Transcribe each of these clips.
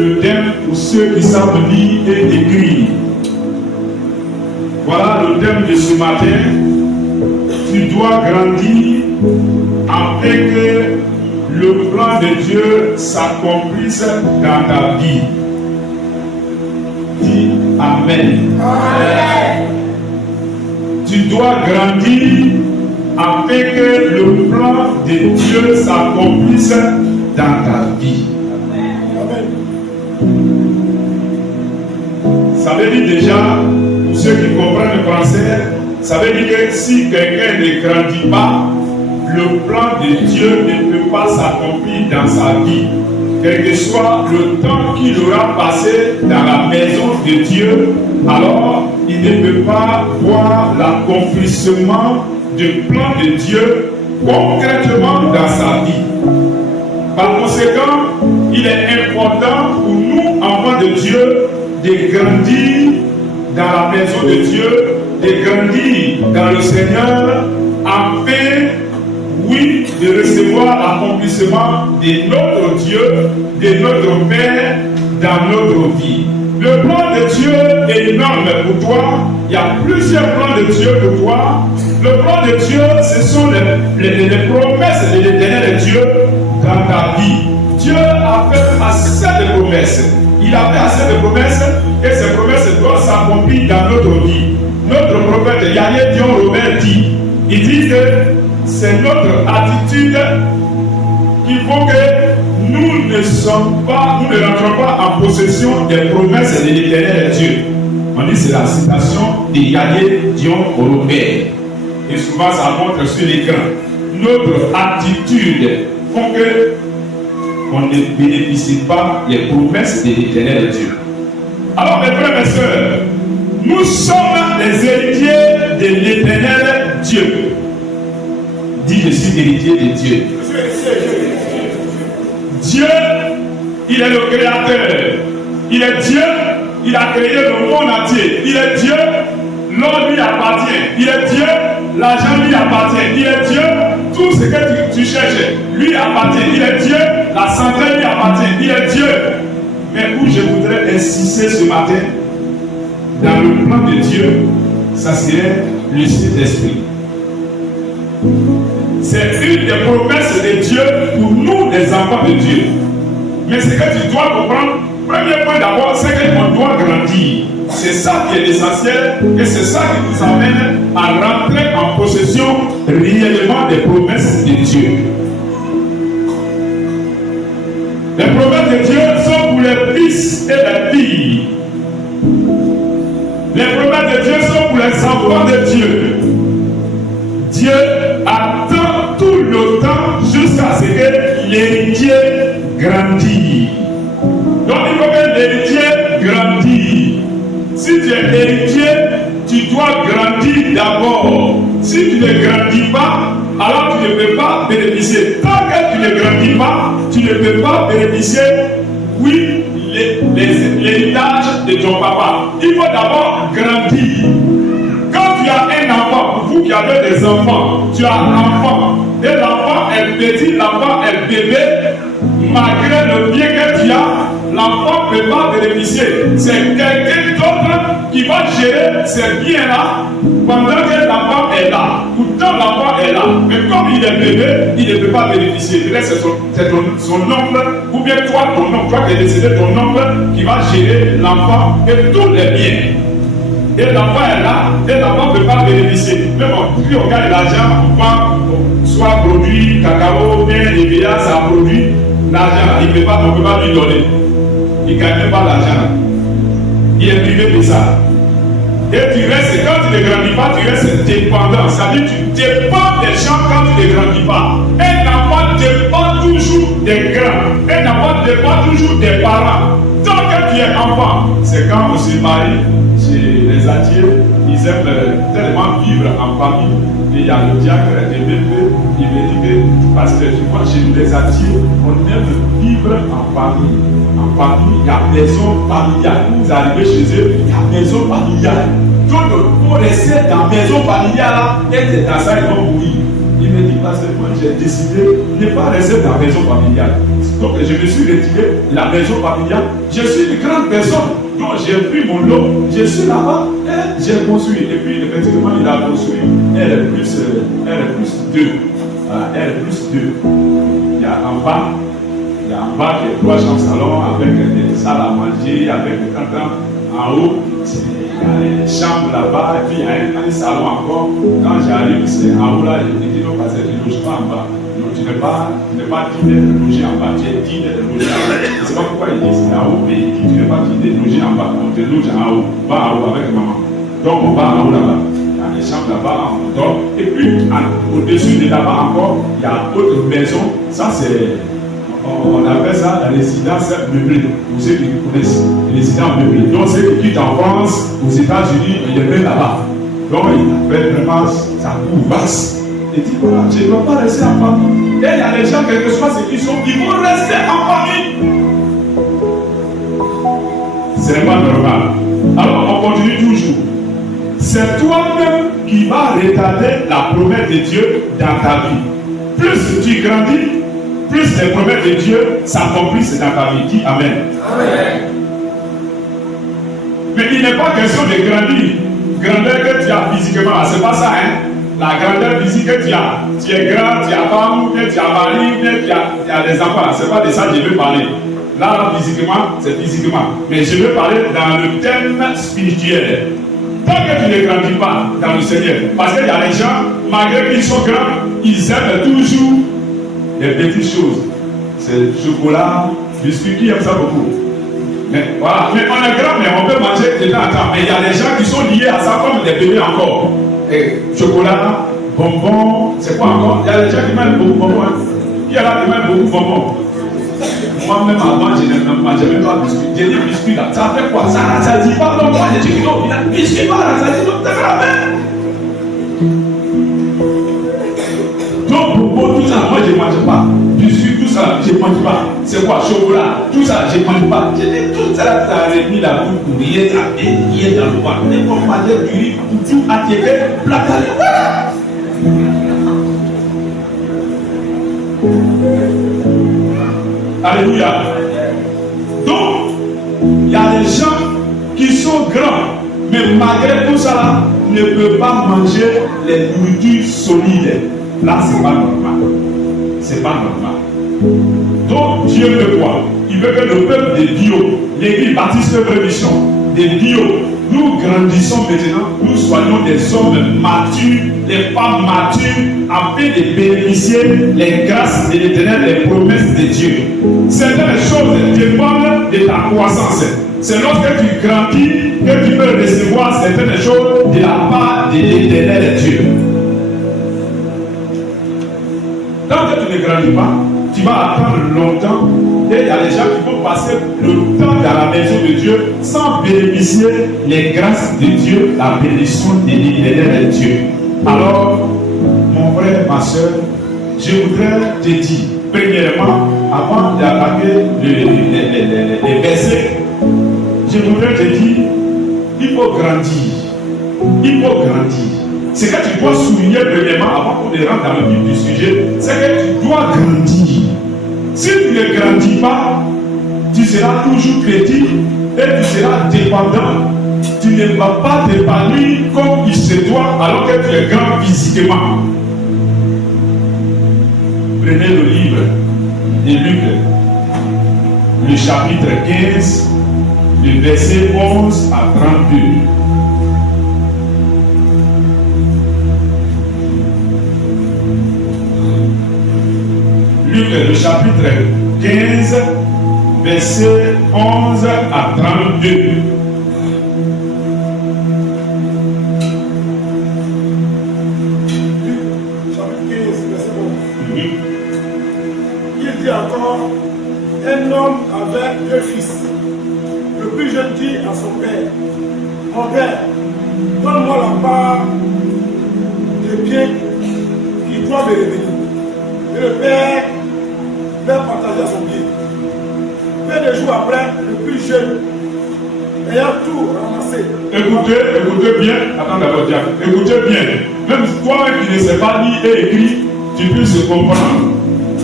le thème pour ceux qui savent lire et écrire. Voilà le thème de ce matin. Tu dois grandir afin que le plan de Dieu s'accomplisse dans ta vie. Dis Amen. Amen. Tu dois grandir afin que le plan de Dieu s'accomplisse dans ta vie. Amen. Ça veut dire déjà, pour ceux qui comprennent le français, ça veut dire que si quelqu'un ne grandit pas, le plan de Dieu ne peut pas s'accomplir dans sa vie. Quel que soit le temps qu'il aura passé dans la maison de Dieu, alors il ne peut pas voir l'accomplissement du plan de Dieu concrètement dans sa vie. Par conséquent, il est important pour nous, enfants de Dieu, de grandir dans la maison de Dieu, de grandir dans le Seigneur, afin, oui, de recevoir l'accomplissement de notre Dieu, de notre Père dans notre vie. Le plan de Dieu est énorme pour toi. Il y a plusieurs plans de Dieu pour toi. Le plan de Dieu, ce sont les promesses de l'éternel Dieu dans ta vie. Dieu a fait assez de promesses. Il a fait assez de promesses et ces promesses doivent s'accomplir dans notre vie. Notre prophète Yahya Dion Robert dit, il dit que c'est notre attitude qu'il faut que nous ne rentrons pas en possession des promesses de l'éternel Dieu. On dit c'est la citation de Yahya Dion Robert. Et souvent ça montre sur l'écran. Notre attitude fait que on ne bénéficie pas des promesses de l'éternel Dieu. Alors mes frères et sœurs, nous sommes les héritiers de l'éternel Dieu. Dis je suis héritier de Dieu. Dieu, il est le créateur. Il est Dieu, il a créé le monde entier. Il est Dieu, l'or lui appartient. Il est Dieu, l'argent lui appartient. Il est Dieu, tout ce que tu cherches lui appartient. Il est Dieu, la santé lui appartient. Il est Dieu. Mais où je voudrais insister ce matin, dans le plan de Dieu, ça serait le Saint-Esprit. C'est une des promesses de Dieu pour nous, les enfants de Dieu. Mais ce que tu dois comprendre, premier point d'abord, c'est qu'on doit grandir. C'est ça qui est essentiel et c'est ça qui nous amène à rentrer en possession réellement des promesses de Dieu. Les promesses de Dieu sont pour les fils et les filles. Les promesses de Dieu sont pour les enfants de Dieu. Dieu attend tout le temps jusqu'à ce que l'héritier grandisse. Donc il faut que l'héritier grandisse. Si tu es héritier, tu dois grandir d'abord. Si tu ne grandis pas, alors tu ne peux pas bénéficier. Tant que tu ne grandis pas, tu ne peux pas bénéficier, oui, l'héritage de ton papa. Il faut d'abord grandir. Quand tu as un enfant, pour vous qui avez des enfants, tu as un enfant. Et l'enfant est petit, l'enfant est bébé. Malgré le bien que tu as, l'enfant ne peut pas bénéficier. C'est quelqu'un d'autre qui va gérer ces biens-là pendant que l'enfant est là. Pourtant, l'enfant est là. Mais comme il est bébé, il ne peut pas bénéficier. C'est son oncle, ou bien toi, ton oncle, toi qui es décédé, ton oncle, qui va gérer l'enfant et tous les biens. Et l'enfant est là, et l'enfant ne peut pas bénéficier. Mais bon, puis on gagne l'argent, on vend soit produit, cacao, bien, EVA, ça produit l'argent. On ne peut pas lui donner. Il ne gagne pas l'argent. Il est privé de ça. Et tu restes, quand tu ne grandis pas, tu restes dépendant. Ça veut dire que tu dépends des gens quand tu ne grandis pas. Un enfant dépend toujours des grands. Un enfant dépend toujours des parents. Tant que tu es enfant, c'est quand on se marie chez les atiers, ils aiment tellement vivre en famille. Et il y a le diacre et le bébé, il me dit que, parce que moi, chez les atiers, on aime vivre en famille. En famille, il y a maison familiale. Vous arrivez chez eux, il y a maison familiale. Donc, il faut rester dans la maison familiale et dans ça, ils vont mourir. Il me dit, parce que moi j'ai décidé de ne pas rester dans la maison familiale. Donc je me suis retiré de la maison familiale. Je suis une grande personne. Donc j'ai pris mon lot, je suis là-bas et j'ai construit. Et puis effectivement, il a construit. Elle est plus 2. Elle est plus 2. Il y a en bas qui est 3 chambres salon avec des salles à manger, avec des cantins. En haut, il y a des chambres là-bas, et puis il y a un salon encore. Quand j'arrive, c'est en haut là, il dit non, parce que tu ne loges pas en bas. Donc tu n'es pas dit d'être logé en bas, tu es dit d'être logé en bas. Je ne sais pas pourquoi il dit c'est en haut, mais il dit tu n'es pas dit d'être logé en bas. Donc tu loges en haut, va en haut avec maman. Donc on va en haut là-bas. Il y a des chambres là-bas, on dort. Et puis au-dessus de là-bas encore, il y a autre maison. Ça c'est. On appelle ça la résidence meublée. Vous ceux qui connaissent, résidence meublée. Donc, ceux qui quittent en France, aux États-Unis, ils les mettent là-bas. Donc, il appelle vraiment sa cour vaste. Il dit voilà, je ne dois pas rester en famille. Et il y a des gens, quel que soit ce qu'ils sont, ils vont rester en famille. Ce n'est pas normal. Alors, on continue toujours. C'est toi-même qui vas retarder la promesse de Dieu dans ta vie. Plus tu grandis, plus les promesses de Dieu s'accomplissent dans ta vie. Dis Amen. Amen. Mais il n'est pas question de grandir. Grandeur que tu as physiquement, ce n'est pas ça. La grandeur physique que tu as. Tu es grand, tu as femme, ou bien tu as mari, ou bien tu as des enfants. Ce n'est pas de ça que je veux parler. Là, physiquement, c'est physiquement. Mais je veux parler dans le thème spirituel. Tant que tu ne grandis pas dans le Seigneur. Parce qu'il y a des gens, malgré qu'ils sont grands, ils aiment toujours les petites choses. C'est le chocolat, biscuit, qui aime ça beaucoup. Mais voilà, mais on est grand, mais on peut manger de temps en temps. Mais il y a des gens qui sont liés à ça comme des bébés encore. Et chocolat, bonbons, c'est quoi encore? Il y a des gens qui mangent beaucoup de bonbons. Il y en a qui mangent beaucoup de bonbons. Moi-même avant, je ne mangeais même pas de biscuits. J'ai dit biscuit là, ça fait quoi? Ça dit pas, donc moi j'ai dit non, il a biscuit là, ça dit non, t'es grave. Donc, bonbons, tout ça, moi je ne mange pas. Biscuits, tout ça, je ne mange pas. C'est quoi? Chocolat, tout ça, je ne mange pas. J'ai dit tout ça, ça a remis la bouche pour rien, ça a bien dans le ventre. Mais pour manger du riz, pour tout attirer, placaré, voilà. Alléluia. Donc, il y a des gens qui sont grands, mais malgré tout ça, ne peuvent pas manger les nourritures solides. Là, ce n'est pas normal. C'est pas normal. Donc, Dieu veut quoi? Il veut que le peuple de Dieu, l'Église baptiste révolution, de Dieu, nous grandissons maintenant, nous soyons des hommes matures, des femmes matures, afin de bénéficier les grâces de l'Éternel, les promesses de Dieu. Certaines choses dépendent de ta croissance. C'est lorsque tu grandis que tu peux recevoir certaines choses de la part de l'Éternel Dieu. Tant que tu ne grandis pas, tu vas attendre longtemps. Et il y a des gens qui vont passer le temps dans la maison de Dieu sans bénéficier les grâces de Dieu, la bénédiction de l'Éternel Dieu. Alors, mon frère, ma soeur, je voudrais te dire, premièrement, avant d'attaquer les versets, je voudrais te dire, il faut grandir. Il faut grandir. Ce que tu dois souligner premièrement, avant qu'on ne rentre dans le vif du sujet, c'est que tu dois grandir. Si tu ne grandis pas, tu seras toujours petit et tu seras dépendant. Tu ne vas pas t'épanouir comme il se doit alors que tu es grand physiquement. Prenez le livre de Luc, le chapitre 15, le verset 11 à 32. Luc, le chapitre 15, verset 11 à 32. Il dit encore, un homme avait 2 fils. Le plus jeune dit à son père, mon père, donne-moi la part des biens qui doivent me revenir. Et le père va partager son bien. Peu de jours après, le plus jeune, ayant tout ramassé. Écoutez bien, attends d'abord, écoutez bien. Même toi-même qui ne sais pas lire et écrire, tu puisses comprendre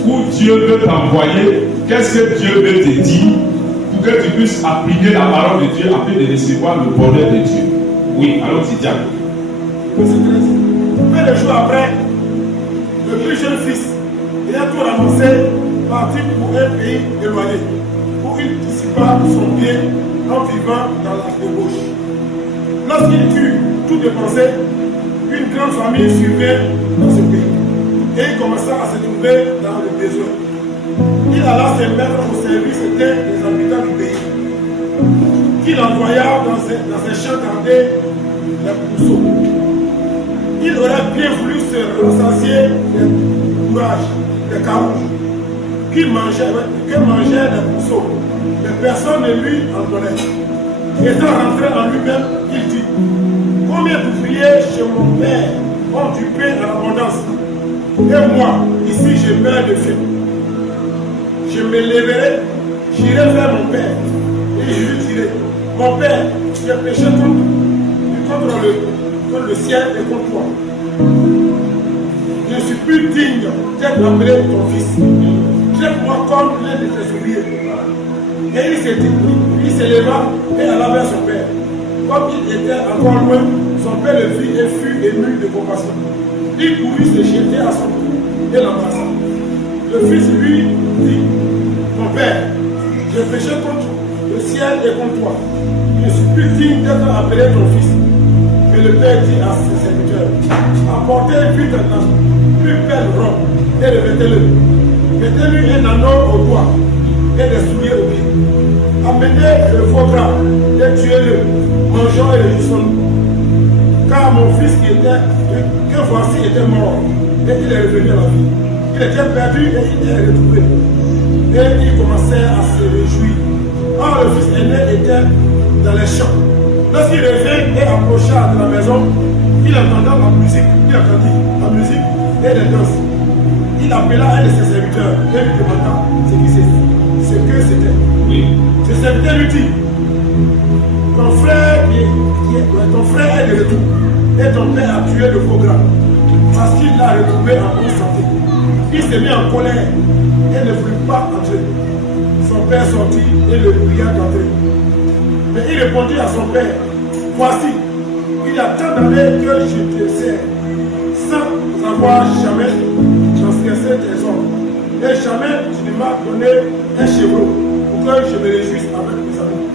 où Dieu veut t'envoyer, qu'est-ce que Dieu veut te dire, pour que tu puisses appliquer la parole de Dieu afin de recevoir le bonheur de Dieu. Oui, alors tu dis. Mais le jour après, le plus jeune fils, ayant tout ramassé, partit pour un pays éloigné, où il dissipa son bien en vivant dans la débauche. Lorsqu'il eut tout dépensé, une grande famille survint dans ce pays, et il commença à se trouver dans le besoin. Il alla se mettre au service des habitants du pays, qu'il envoya dans ses champs garder les pourceaux. Il aurait bien voulu se rassasier des courages, des carouges, que mangeaient les pourceaux, mais personne ne lui en donnait. Étant rentré en lui-même, il dit: combien d'ouvriers chez mon père ont du pain en abondance, et moi, ici, je meurs de faim. Je me lèverai, j'irai vers mon père, et je lui dirai: mon père, j'ai péché contre le ciel et contre toi. Je ne suis plus digne d'être appelé ton fils. Traite-moi comme l'un de tes ouvriers. Et il s'éleva et alla vers son père. Comme il était encore loin, son père le vit et fut ému de compassion. Il courut se jeter à son cou et l'embrassa. Le fils lui dit: mon père, j'ai péché contre le ciel et contre toi. Je ne suis plus digne d'être appelé ton fils. Mais le père dit à ses serviteurs: apportez vite la plus belle robe et revêtez-le. Mettez-lui un anneau au doigt et des souliers aux pieds. Amenez le foie gras et tuez-le, mangeons et réjouissons-nous. Car mon fils que voici était mort et il est revenu à la vie. Il était perdu et il est retrouvé. Et il commençait à se réjouir. Or le fils aîné était dans les champs. Lorsqu'il revint et approcha de la maison, il entendit la musique et les danses. Il appela un de ses serviteurs et lui demanda ce que c'était. Oui. Ce serviteur lui dit: ton frère est de retour et ton père a tué le faux gras parce qu'il l'a retrouvé en bonne santé. Il s'est mis en colère et ne voulut pas entrer. Son père sortit et le pria d'entrer. Mais il répondit à son père: voici, il y a tant d'années que je te sers, sans avoir jamais transgressé tes ordres. Et jamais tu ne m'as donné un chevreau pour que je me réjouisse avec mes amis.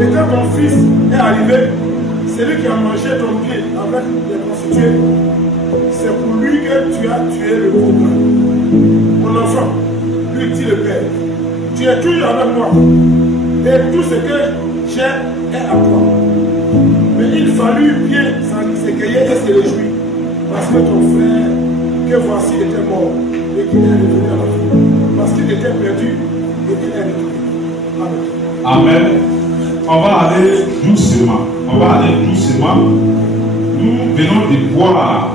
Et quand ton fils est arrivé, celui qui a mangé ton pied avec les prostituées, c'est pour lui que tu as tué le pauvre. Mon enfant, lui dit le père, tu es toujours avec moi, et tout ce que j'ai est à toi. Mais il fallut bien s'égayer et se réjouir, parce que ton frère, que voici, était mort, et qu'il est revenu à la vie, parce qu'il était perdu, et qu'il est retrouvé. Amen. Amen. On va aller doucement. Nous venons de voir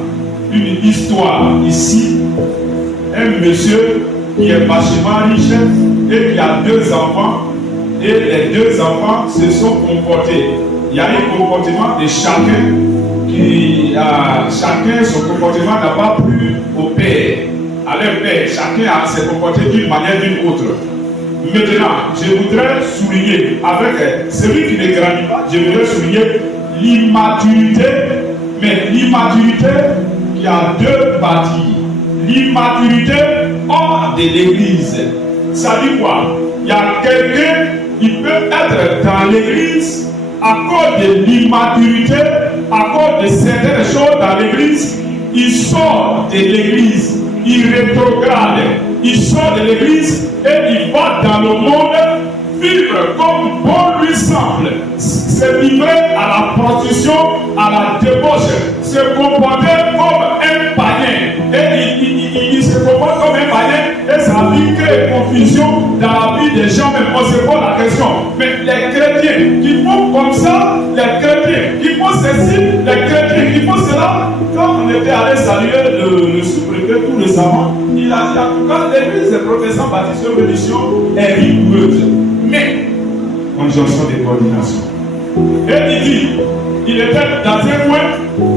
une histoire ici. Un monsieur qui est vachement riche et qui a 2 enfants. Et les 2 enfants se sont comportés. Il y a un comportement de chacun chacun son comportement n'a pas plu au père. À leur père, chacun a s'est comporté d'une manière ou d'une autre. Maintenant, je voudrais souligner avec celui qui ne grandit pas, je voudrais souligner l'immaturité, mais l'immaturité qui a 2 parties. L'immaturité hors de l'église. Ça dit quoi? Il y a quelqu'un qui peut être dans l'église à cause de l'immaturité, à cause de certaines choses dans l'église. Il sort de l'église, il rétrograde, il sort de l'église et il va dans le monde vivre comme bon lui semble, se livrer à la prostitution, à la débauche, se comporter comme un païen. Et il se comporte comme un païen et ça vie crée confusion dans la vie des gens. Même on se pose la question, mais les chrétiens qui font comme ça, les chrétiens qui font ceci, les chrétiens qui font cela. Quand on était allé saluer le sous-préfet tout récemment, il a dit en tout cas l'église des protestants baptistes de religion est rigoureuse. Mais, conjonction de coordination. Et il dit, il était dans un coin,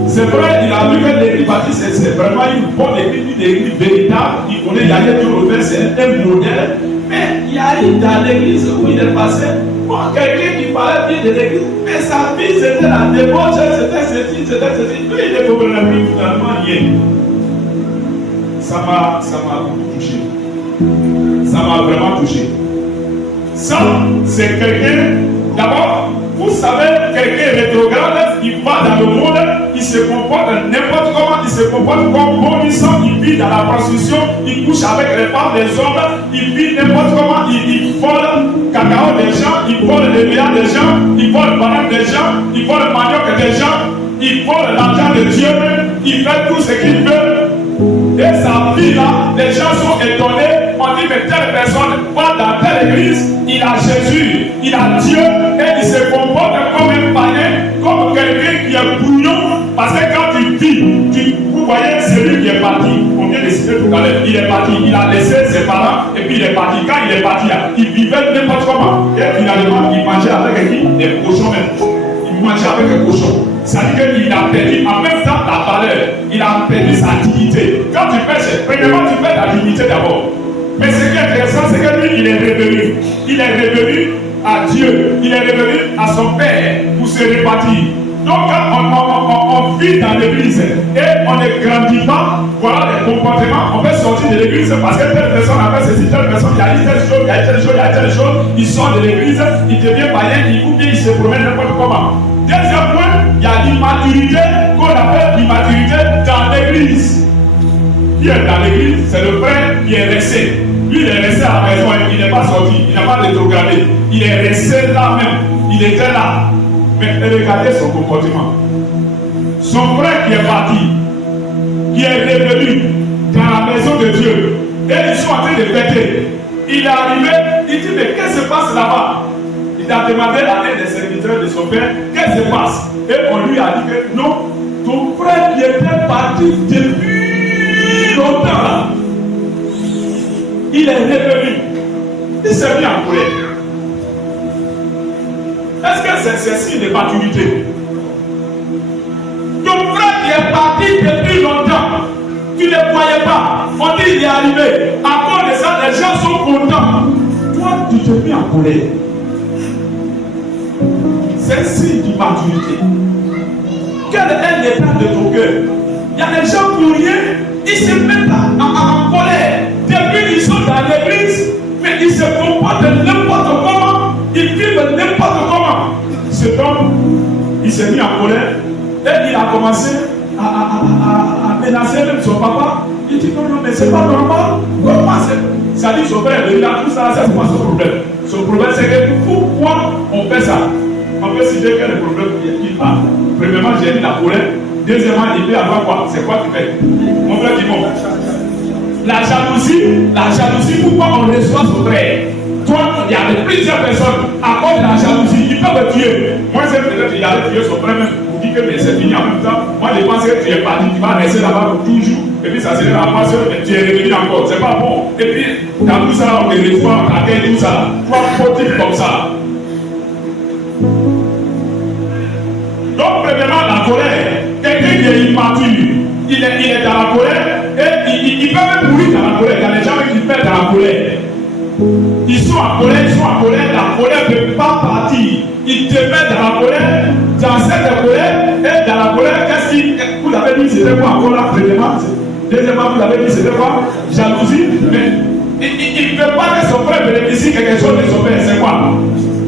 c'est vrai, il a vu que l'église baptiste, c'est vraiment une bonne église, une église véritable, il connaît Yahya Diorobé, c'est un modèle, mais il arrive dans l'église où il est passé, bon, quelqu'un qui parlait bien de l'église, mais sa vie c'était la débauche, c'était ceci, lui il est gouvernement, finalement rien. Ça m'a beaucoup touché. Ça m'a vraiment touché. Ça, c'est quelqu'un, d'abord, vous savez, quelqu'un rétrograde, il va dans le monde, il se comporte n'importe comment, il se comporte comme bondissant, il vit dans la prostitution, il couche avec les femmes des hommes, il vit n'importe comment, il vole cacao des gens, il vole les milliards des gens, il vole banane des gens, il vole le manioc des gens, il vole l'argent de Dieu, il fait tout ce qu'il veut. Et sa vie là, les gens sont étonnés. On dit mais telle personne va dans telle église, il a Jésus, il a Dieu, et il se comporte comme un païen, comme quelqu'un qui est bouillon. Parce que quand tu vis, vous voyez celui qui est parti, on vient de citer tout à l'heure, il est parti, il a laissé ses parents, et puis il est parti. Quand il est parti, il vivait n'importe comment. Et finalement, il mangeait avec qui? Des cochons même. Il mangeait avec les cochons. Ça veut dire qu'il a perdu en même temps la valeur, il a perdu sa dignité. Quand tu pêches, premièrement tu perds ta dignité d'abord. Mais ce qui est intéressant, c'est que lui, il est revenu. Il est revenu à Dieu, il est revenu à son Père pour se répartir. Donc quand on vit dans l'église et on ne grandit pas, voilà les comportements, on peut sortir de l'église parce que telle personne a fait ceci, telle personne, il y a eu telle chose, il y a eu telle chose, il y a eu telle chose, il sort de l'église, il devient païen, ou bien il se promène n'importe comment. Deuxième point, il y a l'immaturité qu'on appelle l'immaturité dans l'église. Qui est dans l'église, c'est le frère qui est resté. Lui, il est resté à la maison, il n'est pas sorti, il n'a pas rétrogradé. Il est resté là même, il était là. Mais regardez son comportement. Son frère qui est parti, qui est revenu dans la maison de Dieu, et ils sont en train de fêter. Il est arrivé, il dit, mais qu'est-ce qui se passe là-bas? Il a demandé à un des serviteurs de son père, qu'est-ce qui se passe? Et on lui a dit que non, ton frère qui était parti depuis longtemps là, il est revenu. Il s'est mis en colère. Est-ce que c'est signe de maturité? Ton frère qui est parti depuis longtemps, tu ne le voyais pas. On dit qu'il est arrivé. À cause de ça, les gens sont contents. Toi, tu te mets en colère. C'est un signe d'immaturité. Quel est l'état de ton cœur? Il y a des gens pour rien, ils se mettent en colère. Depuis qu'ils sont dans l'église, mais ils se comportent n'importe comment, ils vivent n'importe comment. Cet homme, il s'est mis en colère et il a commencé à menacer même son papa. Il dit non, mais c'est pas normal. Comment c'est? Ça dit son père, il a tout ça, c'est pas son problème. Son problème, c'est que pourquoi on fait ça? On peut citer quel est le problème qu'il a. Premièrement, j'ai dit la colère. Deuxièmement, il peut avoir quoi? C'est quoi qui fait? Mon frère dit bon. La jalousie, pourquoi on reçoit son frère? Toi, il y a plusieurs personnes à cause de la jalousie, ils peuvent te tuer. Moi, c'est peut-être qu'il allait tuer son frère même pour dire que c'est fini en même temps. Moi, je pense que tu es parti, tu vas rester là-bas pour toujours. Et puis ça serait la passion, mais tu es revenu encore. C'est pas bon. Et puis, dans tout ça, on te reçoit, on t'accueille tout ça. Toi, faut-il comme ça? Donc, premièrement, la colère. Quelqu'un qui est immature, il est dans la colère et il peut même mourir dans la colère. Il y a des gens qui perdent dans la colère. Ils sont en colère, la colère ne peut pas partir. Ils te mettent dans la colère, dans cette colère, et dans la colère, qu'est-ce qui. Vous l'avez dit, c'était quoi encore là, premièrement? Deuxièmement, vous l'avez dit, c'était quoi? Jalousie. Mais il ne peut pas que son frère bénéficie quelque chose de son père. C'est quoi?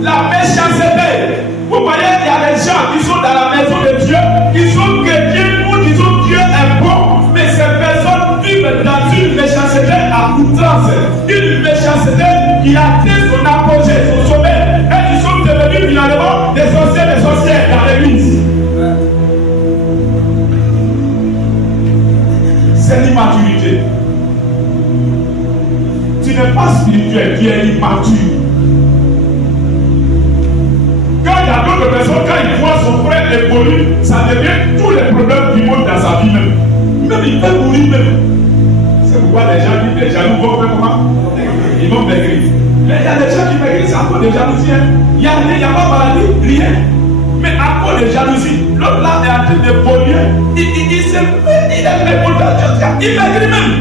La méchanceté. Vous voyez, il y a des gens qui sont dans la maison de Dieu, qui sont chrétiens, ou disons Dieu est bon, mais ces personnes vivent dans une méchanceté à outrance, une méchanceté qui a atteint son apogée, son sommet, et qui sont devenus finalement des sorcières dans l'église. C'est l'immaturité. Tu n'es pas spirituel, tu es immature. Quand il y a d'autres personnes, quand ils voient son frère évoluer, ça devient tous les problèmes du monde dans sa vie même. Même il peut mourir même. C'est pourquoi les gens disent les jaloux vont faire comment? Ils vont maigrir. Mais il y a des gens qui maigrissent à cause de jalousie. Il n'y a pas maladie, rien. cause de jalousie. L'autre là est en train de polluer. Il se met, il est mécontent. Il maigrit même.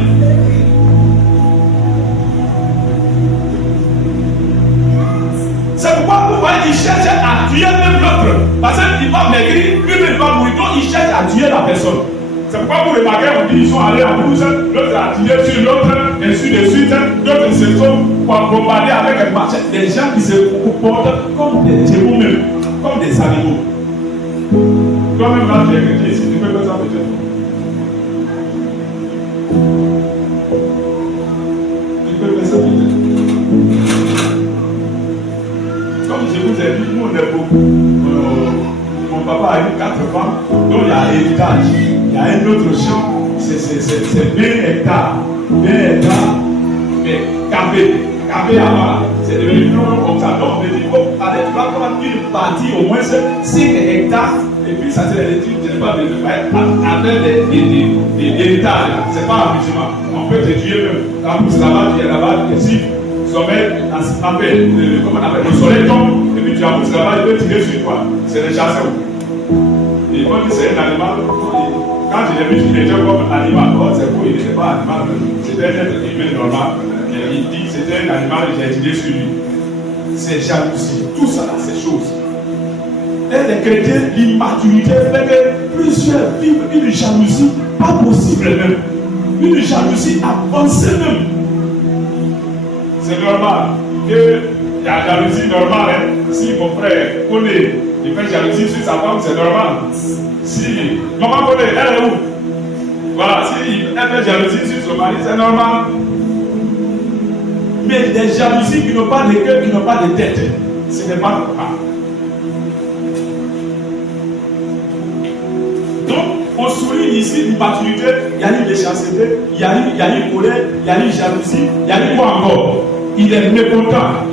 C'est pourquoi vous voyez, il cherche à tuer même l'autre. Parce qu'il va maigrir, lui-même va mourir. Donc il cherche à tuer la personne. C'est pourquoi vous remarquez, on dit qu'ils sont allés en brousse, l'autre a tiré sur l'autre, ainsi de suite. D'autres se sont bombardés avec un machette. Des gens qui se comportent comme des démons même, comme des animaux. Toi-même là, tu es chrétien ici, tu peux faire ça peut-être. Tu peux faire ça peut-être. Comme je vous ai dit, nous on est beaucoup. Mon papa a eu 4 femmes, donc il y a héritage. Il y a un autre champ, c'est 20 hectares. 20 hectares, mais capé avant, c'est devenu comme ça. Donc on me dit, oh, allez, tu vas prendre une partie, au moins 5 hectares, et puis ça c'est l'étude, je n'ai pas besoin avec des héritages. C'est pas amusement. On peut te tuer même. Quand vous là-bas, tu es là-bas, ici. Sommet, comment on appelle, le soleil tombe, et puis tu avances là-bas, il peut tirer sur toi. C'est les chasseurs. Et quand il c'est un animal, quand je l'ai vu, il était comme un animal. Oh, c'est faux, il n'était pas un animal, c'était un être humain normal. Il dit que c'était un animal, il a tiré sur lui. C'est jalousie, tout ça, ces choses. Et les chrétiens, l'immaturité fait que plusieurs vivent une jalousie pas possible même. Une jalousie avancée même. C'est normal que la jalousie normale, hein. Si mon frère connaît, il fait jalousie sur sa femme, c'est normal. Si maman connaît, elle est où? Voilà, si elle fait jalousie sur son mari, c'est normal. Mais des jalousies qui n'ont pas de cœur, qui n'ont pas de tête, ce n'est pas normal. Donc, on souligne ici l'immaturité, il y a eu méchanceté, il y a eu colère, il y a eu jalousie, il y a eu quoi encore? Il est mécontent.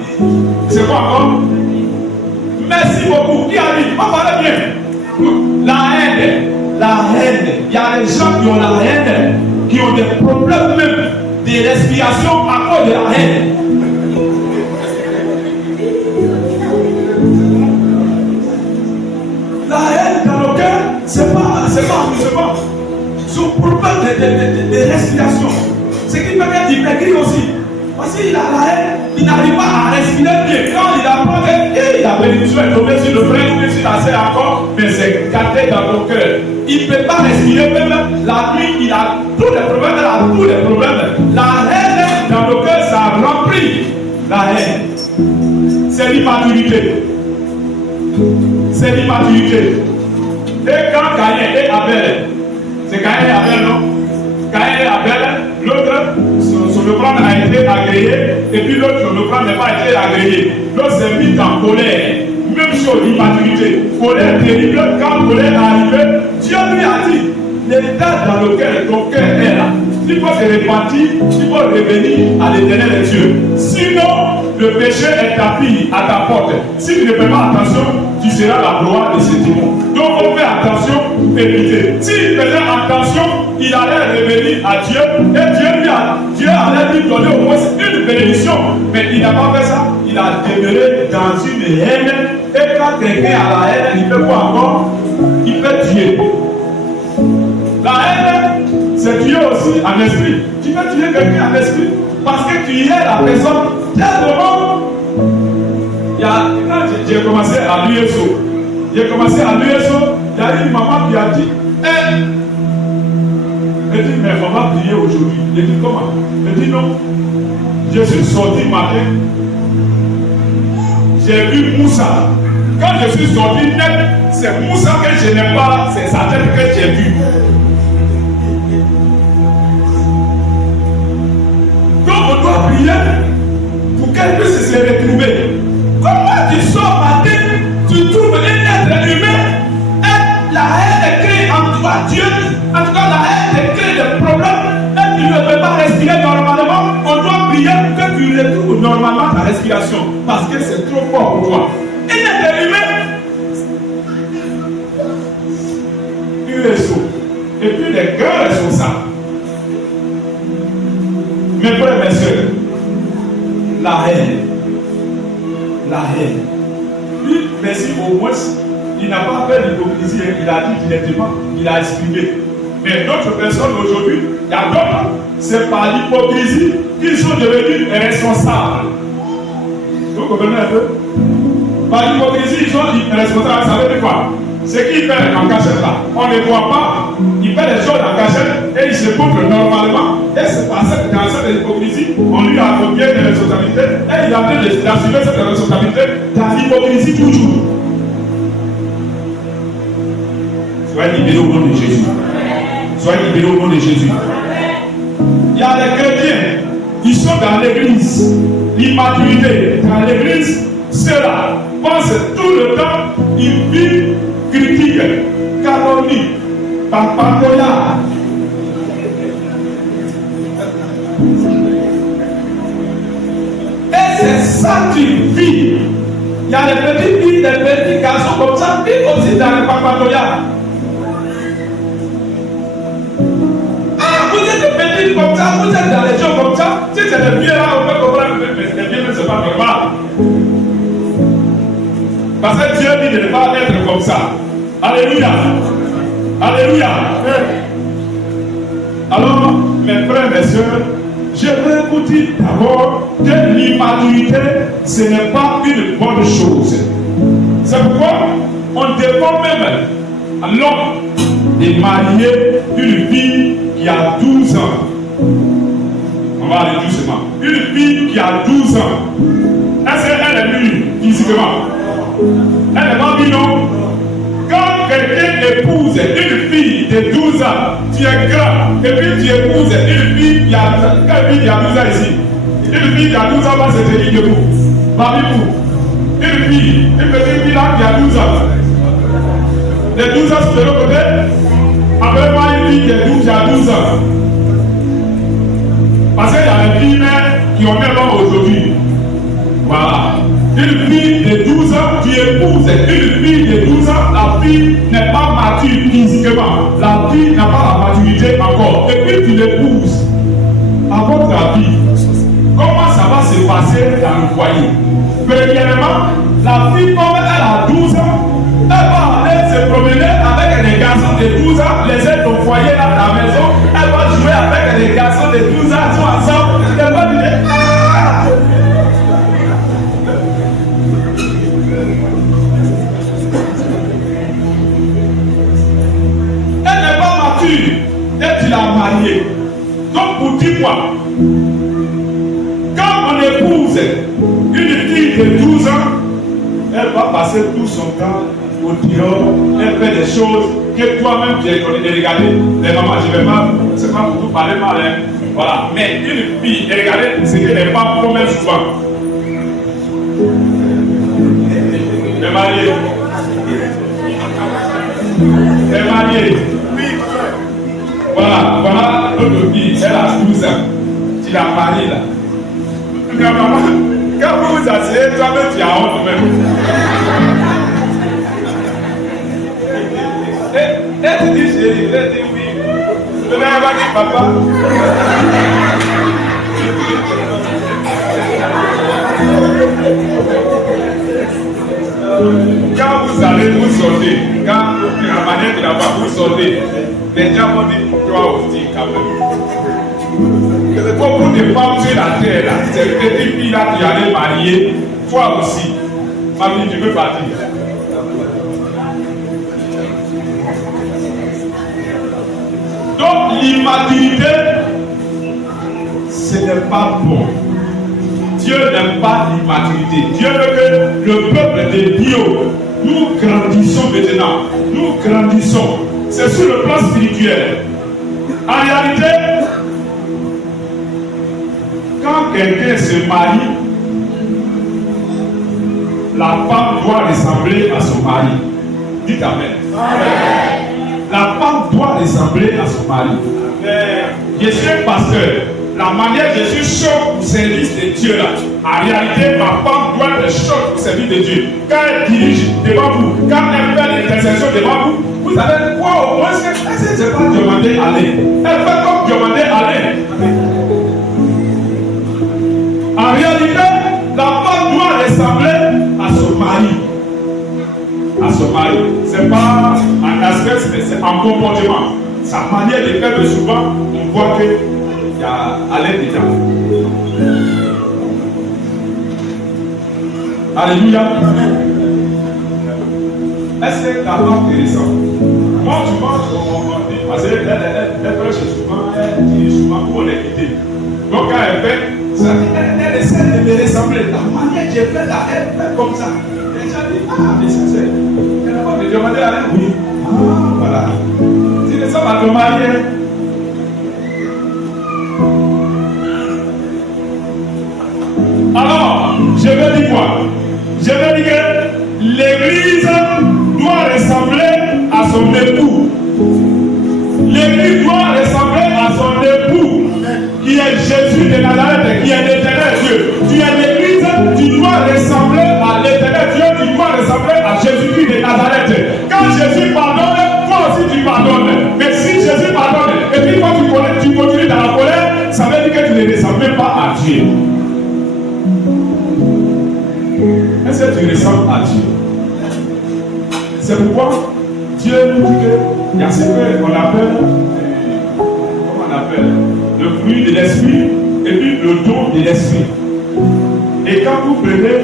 C'est quoi encore? Merci beaucoup. Qui a dit? On parle bien. La haine. La haine. Il y a des gens qui ont la haine, qui ont des problèmes même de respiration à cause de la haine. La haine dans le cœur, c'est pas amusement. C'est un problème de respiration. Ce qui peut être maigri aussi. Parce qu'il a la haine, il n'arrive pas à respirer bien. Quand il apprend qu'il a bénédiction est tombée sur le frère ou sur la sœur encore, mais c'est gardé dans ton cœur. Il ne peut pas respirer même la nuit, il a tous les problèmes, il a tous les problèmes. La haine dans le cœur, ça remplit la haine. C'est l'immaturité. C'est l'immaturité. Et quand Caïn et Abel, c'est Caïn et Abel, non? Caïn et Abel, l'autre, son offrande a été agréé, et puis l'autre, son offrande n'a pas été agréé. L'autre s'est mis en colère. Même chose, l'immaturité. Colère terrible, quand colère est arrivée, Dieu lui a dit, l'état dans lequel ton cœur est là, il faut se repentir, il faut revenir à l'éternel des cieux. Sinon, le péché est tapis à ta porte. Si tu ne fais pas attention, tu seras la gloire de ce démon. Donc, on fait attention, éviter. S'il faisait attention, il allait revenir à Dieu, et Dieu allait lui donner au moins une bénédiction. Mais il n'a pas fait ça. Il a demeuré dans une haine. Et quand quelqu'un a la haine, il peut quoi encore? Il peut tuer. La haine, c'est tuer aussi en esprit. Tu peux tuer quelqu'un en esprit parce que tu es la personne tellement. Quand j'ai commencé à l'USO, il y a une maman qui a dit, elle dit, mais on va prier aujourd'hui. Elle dit, comment? Elle dit, non. Je suis sorti matin, j'ai vu Moussa. Quand je suis sorti net, c'est Moussa que je n'aime pas, c'est sa tête que j'ai vue. Donc on doit prier pour qu'elle puisse se retrouver. Comment tu sors matin, tu trouves un être humain, et la haine crée en toi Dieu, en tout cas la haine crée des problèmes, et tu ne peux pas respirer normalement. On doit prier pour que tu retrouves normalement ta respiration, parce que c'est trop fort pour toi. Un être humain, et puis les grands responsables. Mes frères et mes soeurs, la haine. Lui, merci au moins, il n'a pas fait l'hypocrisie, il a dit directement, il a exprimé. Mais d'autres personnes aujourd'hui, il y a d'autres, c'est par l'hypocrisie qu'ils sont devenus responsables. Vous comprenez un peu? Par l'hypocrisie, ils sont responsables. Ça veut dire quoi? C'est qu'ils paient en cachette là. On ne les voit pas. Ils paient les choses en cachette et ils se montrent normalement. Et c'est dans cette hypocrisie, on lui a confié des responsabilités et il a fait d'assumer cette responsabilité dans l'hypocrisie toujours. Soyez libérés au nom de Jésus. Soyez libérés au nom de Jésus. Il y a des chrétiens qui sont dans l'église, l'immaturité dans l'église, ceux-là pensent tout le temps, ils vivent critique, calomnie, pampagoya. Et c'est ça qui vit. Il y a des petites filles, des petits garçons comme ça, qui vivent aussi dans le pampagoya. Ah, vous êtes des petites comme ça, vous êtes dans les gens comme ça. Si c'est des vieux là, on peut comprendre, mais les vieux, c'est pas normal. Parce que Dieu dit de ne pas être comme ça. Alléluia. Alléluia. Alors, mes frères et sœurs, je veux vous dire d'abord que l'immaturité, ce n'est pas une bonne chose. C'est pourquoi on demande même à l'homme de marier une fille qui a 12 ans. On va aller doucement. Une fille qui a 12 ans. Est-ce qu'elle est mûre physiquement? Elle n'est pas mûre, non? Quand quelqu'un épouse une fille de 12 ans, tu es grand, et puis tu épouses une fille qui a 12 ans ici. Une fille qui a 12 ans va se tenir debout. Parmi vous. Une petite fille là qui a 12 ans. Les 12 ans sur l'autre côté, après moi une fille qui a 12 ans. Parce qu'il y a des filles qui ont même ans aujourd'hui. Voilà. Une fille de 12 ans, tu épouses une fille de 12 ans, la fille n'est pas mature physiquement. La fille n'a pas la maturité encore. Et puis tu l'épouses. À votre avis, comment ça va se passer dans le foyer? Premièrement, la fille, comme elle a 12 ans, elle va aller se promener avec des garçons de 12 ans, laisser ton foyer à la maison, elle va jouer avec des garçons de 12 ans, ils sont ensemble, elle va dire ah! Elle n'est pas mature et tu l'as mariée. Donc pour dire quoi? Quand on épouse une fille de 12 ans, elle va passer tout son temps au dehors, elle fait des choses que toi-même tu es connu de regarder. Les mamans, je ne vais pas, c'est pas pour tout parler mal, hein. Voilà. Mais une fille, et regardez ce que les femmes font même souvent. Les mariés. Les mariés. Voilà notre fille, elle a 12 ans. Tu l'as mariée là. Quand vous vous asseyez, toi-même tu as honte même. Et tu dis chérie, elle dit oui. Tu n'as pas dit papa. Quand vous allez vous sortir, quand la manière de la part vous sortez, les gens vont dire toi aussi quand même. Beaucoup de femmes sur la terre, là, cette petite fille là qui allait marier, toi aussi, ma fille, tu peux partir. Donc l'immaturité, ce n'est pas bon. Dieu n'aime pas l'immaturité. Dieu veut que le peuple de Dieu, nous grandissons maintenant. Nous grandissons. C'est sur le plan spirituel. En réalité, quand quelqu'un se marie, la femme doit ressembler à son mari. Dites amen. La femme doit ressembler à son mari. Je suis pasteur. La manière dont je suis chaud au service de Dieu là, en réalité, ma femme doit être chaude au service de Dieu. Quand elle dirige devant vous, quand elle fait l'intercession devant vous, vous allez voir au moins ce que je pas demander à aller. Elle fait comme demander à aller. En réalité, la femme doit ressembler à son mari. à son mari. C'est pas en aspect, c'est en comportement. Sa manière de faire, souvent, on voit qu'il y a Alain dedans. Alléluia. Est-ce que ta femme est récente? Moi, tu vois, parce qu'elle prêche souvent, elle dit souvent où on est quitté. Donc, quand elle fait, elle essaie de me ressembler. La manière que j'ai fait là, elle fait comme ça. Les gens disent, ah, mais ça c'est. Elle va me demander à elle, oui. Ah, voilà. Tu ressembles à ton mari. Alors, je vais dire quoi? Je vais dire que l'église doit ressembler à son époux. L'église doit ressembler à son époux, qui est Jésus de Nazareth, qui est l'éternel Dieu. Tu es l'église, tu dois ressembler à l'éternel Dieu, tu dois ressembler à Jésus-Christ de Nazareth. Quand Jésus pardonne, toi aussi tu pardonnes. Mais si Jésus pardonne, et puis quand tu continues dans la colère, ça veut dire que tu ne ressembles pas à Dieu. Est-ce que tu ressembles à Dieu? C'est pourquoi Dieu nous dit qu'il y a ce qu'on appelle, comment on appelle, le fruit de l'esprit et puis le don de l'esprit. Et quand vous prenez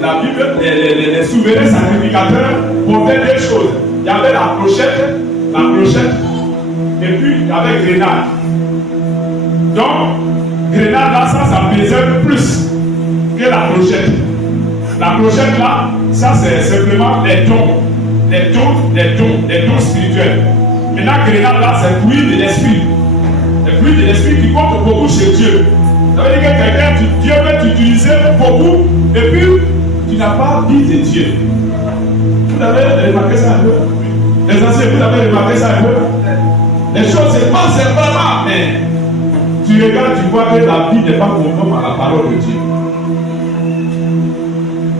la Bible, les souverains sacrificateurs portaient deux choses. Il y avait la clochette, et puis il y avait grenade. Donc, grenade là, ça pesait plus que la clochette. La clochette là, ça c'est simplement les dons spirituels. Maintenant, grenade là, c'est le fruit de l'esprit. Le fruit de l'esprit qui compte beaucoup chez Dieu. Ça veut dire que quelqu'un, Dieu veut t'utiliser beaucoup, et puis tu n'as pas vie de Dieu. Vous avez remarqué ça un peu? Les anciens, vous avez remarqué ça un peu? Les choses se passent vraiment, mais tu regardes, tu vois que la vie n'est pas conforme à la parole de Dieu.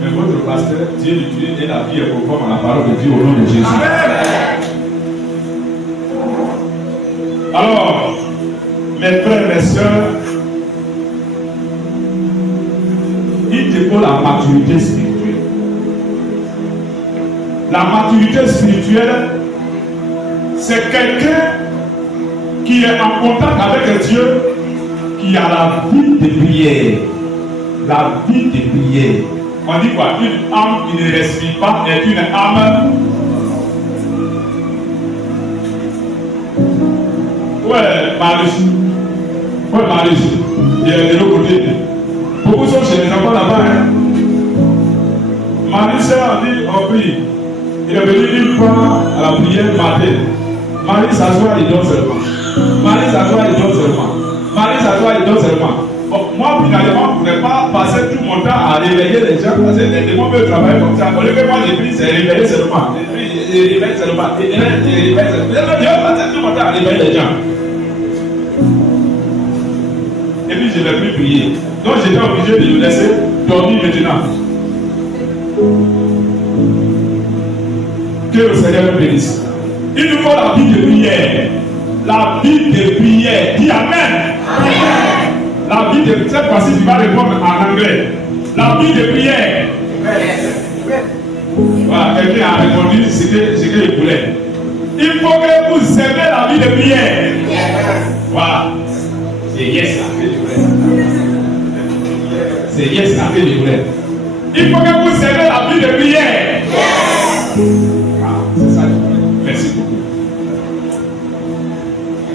Mais votre pasteur, Dieu l'utilise et la vie est conforme à la parole de Dieu au nom de Jésus. Amen. Alors, mes frères, mes soeurs, il te faut la maturité spirituelle. La maturité spirituelle, c'est quelqu'un qui est en contact avec Dieu, qui a la vie de prière. La vie de prière. On dit quoi? Une âme qui ne respire pas est une âme. Ouais, Marius. Ouais, Marius. Il est de l'autre côté. Beaucoup sont chez les enfants là-bas. Hein? Marius a dit, on prie. Il est venu une fois à la prière matin. Marius s'assoit, il donne seulement. Marius s'assoit, il donne seulement. Marius s'assoit, il donne seulement. Bon, moi, finalement, je ne pourrais pas passer tout mon temps à réveiller les gens parce que les gens peuvent travailler comme ça. Au lieu que moi, j'ai pris, c'est réveiller seulement. Réveiller seulement. Je vais passer tout mon temps à réveiller les gens. Et puis, je ne vais plus prier. Donc, j'étais obligé de le laisser dormir maintenant. Que le Seigneur nous bénisse. Il nous faut la vie de prière. La vie de prière. Dis Amen. Amen. La vie de cette fois-ci, tu vas répondre en anglais. La vie de prière. Voilà, quelqu'un a répondu ce qu'il voulait. Il faut que vous aimez la vie de prière. Voilà. C'est yes, la vie de prière. C'est yes, la vie de prière. Il faut que vous aimez la vie de prière. C'est ça, merci beaucoup.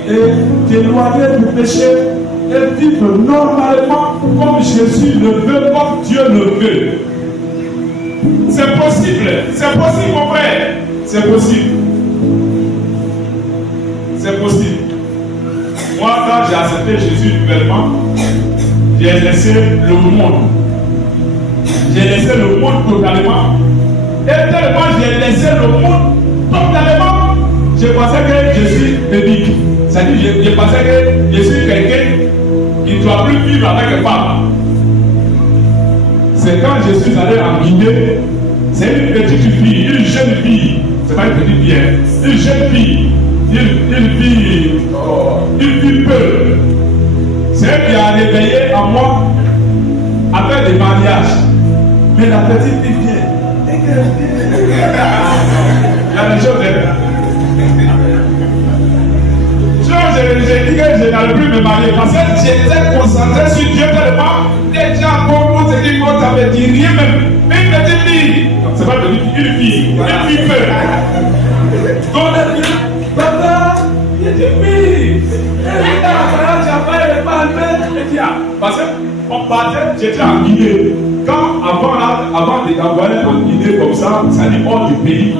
Et t'éloigner du péché et vivre normalement comme Jésus le veut, comme Dieu le veut. C'est possible, mon frère. C'est possible. C'est possible. Moi, quand j'ai accepté Jésus nouvellement, j'ai laissé le monde. J'ai laissé le monde totalement. Et tellement j'ai laissé le monde totalement, je pensais que je suis bénique. C'est-à-dire, je pensais que je suis quelqu'un qui ne doit plus vivre avec les femmes. C'est quand je suis allé en Guinée, c'est une petite fille, une jeune fille, c'est pas une petite fille, une jeune fille, une fille peu. C'est elle qui a réveillé en moi après des mariages. Mais la petite fille vient. Il y a des choses. J'ai dit que je n'allais plus me marier parce que j'étais concentré sur Dieu tellement. Les gens pour nous dire qu'on t'avait dit rien même. Une petite fille. C'est pas une fille. Une fille peu. Donc elle dit, papa, il dit oui. Elle dit, elle n'est pas enlevée. Parce qu'on partait, j'étais en Guinée. Quand avant de t'envoyer en Guinée comme ça dit hors du pays,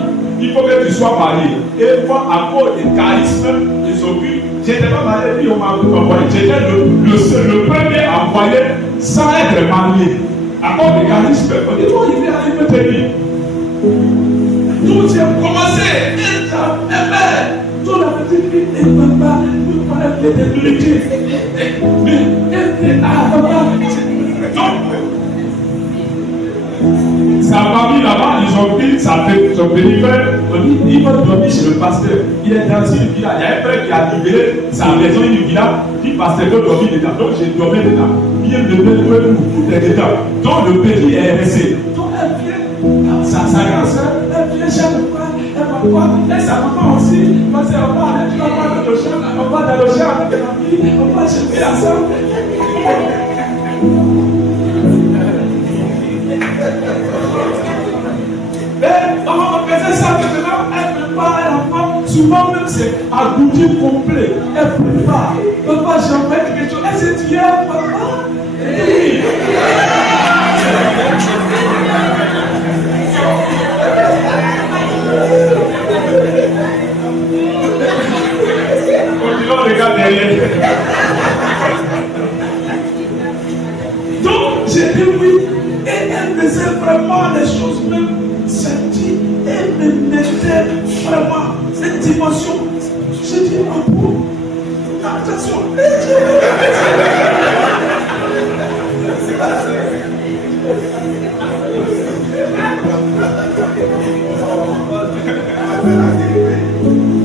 il faut que tu sois marié. Et moi, à cause des charismes, des occultes, je n'étais pas marié, puis on m'a envoyé. J'étais le premier envoyé sans être marié. À cause des charismes, on dit, toi, il est allé me tenir. Tout a commencé. Tout la petite fille, et papa, nous parlons de l'église. Mais, papa, sa famille là-bas, ils ont pris son petit frère, il va dormir chez le pasteur. Il est dans une villa, il y a un frère qui a libéré sa maison, une villa, qui pasteur veut dormir dedans. Donc j'ai dormi dedans. Bien de mettre tout est dedans. Donc le petit est resté. Donc elle vient, sa grande soeur, elle vient chaque fois, elle va voir, et sa maman aussi, parce qu'on va aller, tu vas voir dans le champ, on va dans le champ avec la fille, on va chercher ensemble. On faisait ça maintenant, elle prépare l'enfant, souvent même c'est à goûter complet, elle prépare. Papa, j'ai fait quelque chose, est-ce que tu aimes papa? Oui. Continuons, regarde derrière. Donc, j'ai dit oui, et elle faisait vraiment les choses même senties, elle me mettait vraiment cette dimension. J'ai dit, ah bon, attention.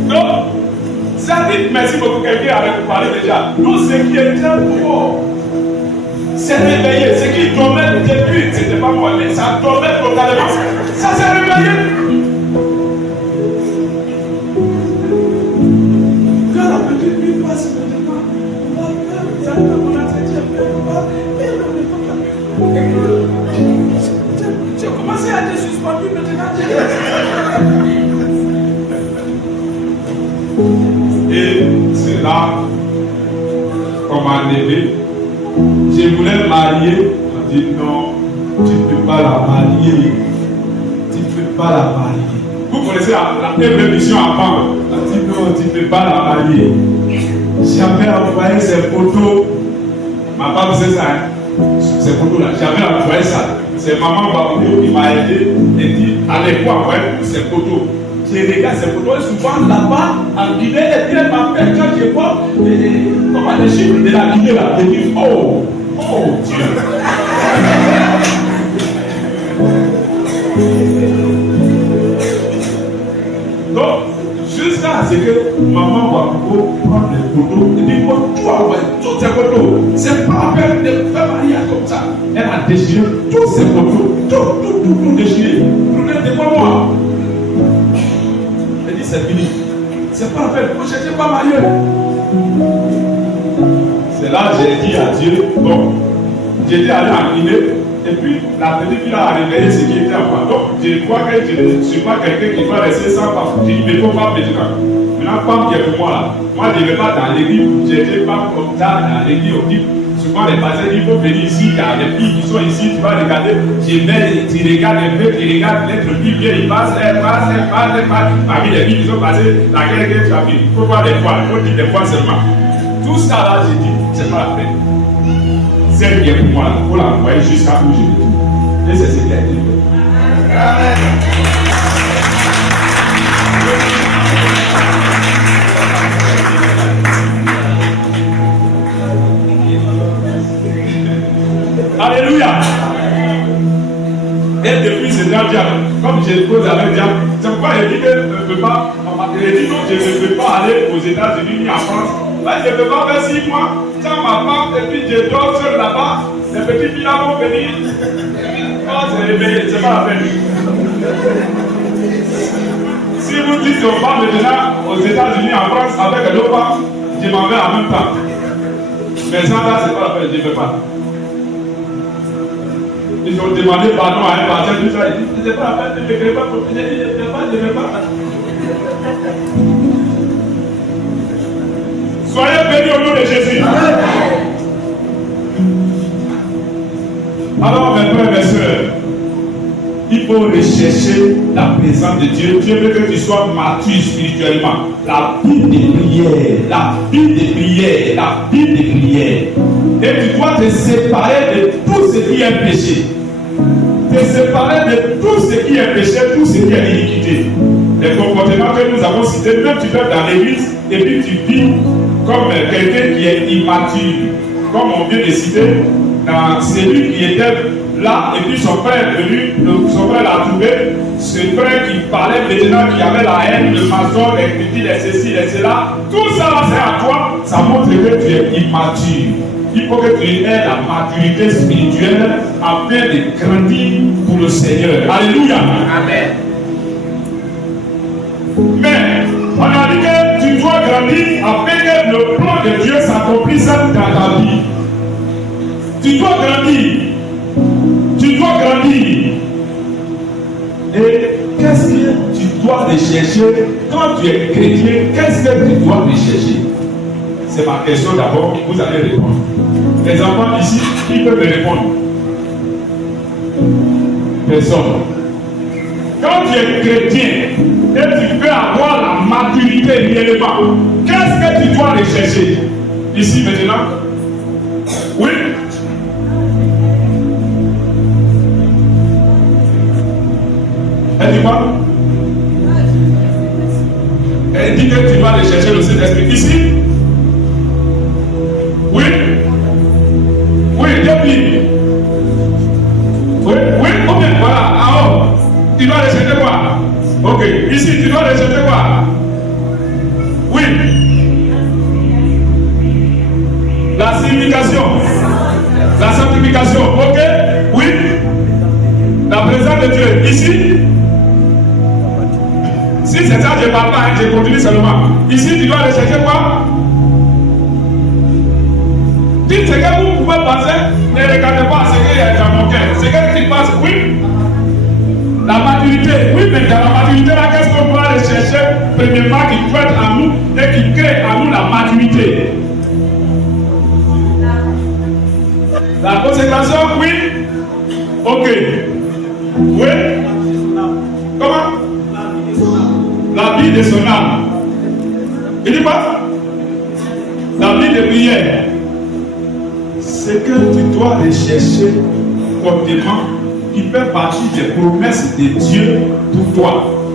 Donc, ça dit, merci beaucoup, quelqu'un avait parlé déjà. Donc, ce qui est très fort, c'est réveillé. Ce qui dormait depuis, ce n'était pas moi, mais ça dormait totalement. Ça s'est réveillé. Quand la petite fille passe maintenant, on va faire mon entretien, j'ai commencé à être suspendu maintenant. Et c'est là qu'on m'a levé. Je voulais marier. On dit non, tu ne peux pas la marier. Tu ne peux pas la marier. Vous connaissez la première mission avant. On dit non, tu ne peux pas la marier. J'avais envoyé ces photos. Ma femme sait ça. Ces photos-là. J'avais envoyé ça. C'est maman Babou qui m'a aidé et dit allez voir envoyer ces photos. Je regarde ces photos et souvent là-bas, en Guinée, et bien m'appelle quand je vois comment les chiffres de la Guinée là, ils disent oh Dieu. Donc, jusqu'à ce que maman Babou prenne les photos et dit bon, tu as envoyé toutes ces photos. C'est pas la peine de faire mariage comme ça. Elle a déchiré toutes ces photos, tout déchiré. Prenez devant moi. Elle dit c'est fini. C'est pas la peine. Moi, je n'étais pas marié. C'est là que j'ai dit à Dieu, bon, j'étais allé en Guinée, et puis la petite fille a révélé ce qui était en moi. Donc, je crois que je ne suis pas quelqu'un qui va rester sans femme. Je ne peux pas maintenant. Maintenant, femme qui est pour moi là. Moi, je ne vais pas dans l'église, j'étais pas comme ça dans l'église. On dit, souvent les pasteurs disent, il faut venir ici, il y a des filles qui sont ici, tu vas regarder, tu regardes un peu, tu regardes l'être fille, il passe, elle passe. Parmi les filles qui sont passées, laquelle tu as vu. Il faut voir des fois, il faut dire des fois seulement. Tout ça là, j'ai dit, c'est pas la peine. Celle qui est pour moi, il faut l'envoyer jusqu'à où je vais. Et c'est ce qu'elle dit. Amen. Alléluia. Et depuis ce temps, comme j'ai posé avec Dieu, c'est pourquoi il dit que je ne peux pas, il dit non, je ne peux pas aller aux États-Unis ni en France. Là, je ne peux pas faire 6 mois, sans ma femme, et puis je dors seul là-bas, les petits filles là vont venir. Quand c'est réveillé, c'est pas la peine. on va maintenant aux États-Unis, en France, avec un autre, je m'en vais en même temps. Mais ça, là, c'est pas la peine, je ne fais pas. Ils ont demandé pardon à un pasteur, tout ça. Il dit, c'est pas la peine, je ne fais pas. Je ne fais pas. Soyez bénis au nom de Jésus. Alors, mes frères et mes sœurs, il faut rechercher la présence de Dieu. Dieu veut que tu sois mature spirituellement. La vie des prières, la vie des prières, la vie des prières. Et tu dois te séparer de tout ce qui est péché. Te séparer de tout ce qui est péché, tout ce qui est iniquité. Les comportements que nous avons cités, même tu vas dans l'église et puis tu vis comme quelqu'un qui est immature. Comme on vient de citer, dans celui qui était là, et puis son frère est venu, son frère l'a trouvé, ce frère qui parlait maintenant, qui avait la haine, le maçon, les critiques, les ceci, les cela, tout ça là c'est à toi, ça montre que tu es immature. Il faut que tu aies la maturité spirituelle afin de grandir pour le Seigneur. Alléluia. Amen. Mais on a dit que tu dois grandir afin que le plan de Dieu s'accomplisse dans ta vie. Tu dois grandir. Tu dois grandir. Et qu'est-ce que tu dois rechercher quand tu es chrétien? Qu'est-ce que tu dois rechercher? C'est ma question d'abord. Vous allez répondre. Les enfants ici, qui peuvent me répondre? Personne. Quand tu es chrétien et tu peux avoir la maturité réellement, qu'est-ce que tu dois rechercher? Ici maintenant? Oui? Elle dit quoi? Elle dit que tu vas aller chercher le Saint-Esprit. Ici? Oui? Oui, depuis. Oui, oui, ok, voilà, en haut. Tu dois aller chercher quoi? Ok, ici, tu dois aller chercher quoi? Oui. La signification. La sanctification, ok? Oui. La présence de Dieu. Ici? Si c'est ça, je ne parle pas, hein, je continue seulement. Ici, tu dois aller chercher quoi? Dites ce que vous pouvez penser, ne regardez pas ce qu'il y a dans mon cœur. Ce que tu penses, oui. La maturité, oui, mais dans la maturité, là, qu'est-ce qu'on doit aller chercher? Premièrement, qui doit être en nous et qui crée en nous la maturité. La consécration, oui. Ok. Oui. Comment? La vie de son âme. Il dit quoi? La vie de prière. C'est que tu dois rechercher complètement qui fait partie des promesses de Dieu pour toi.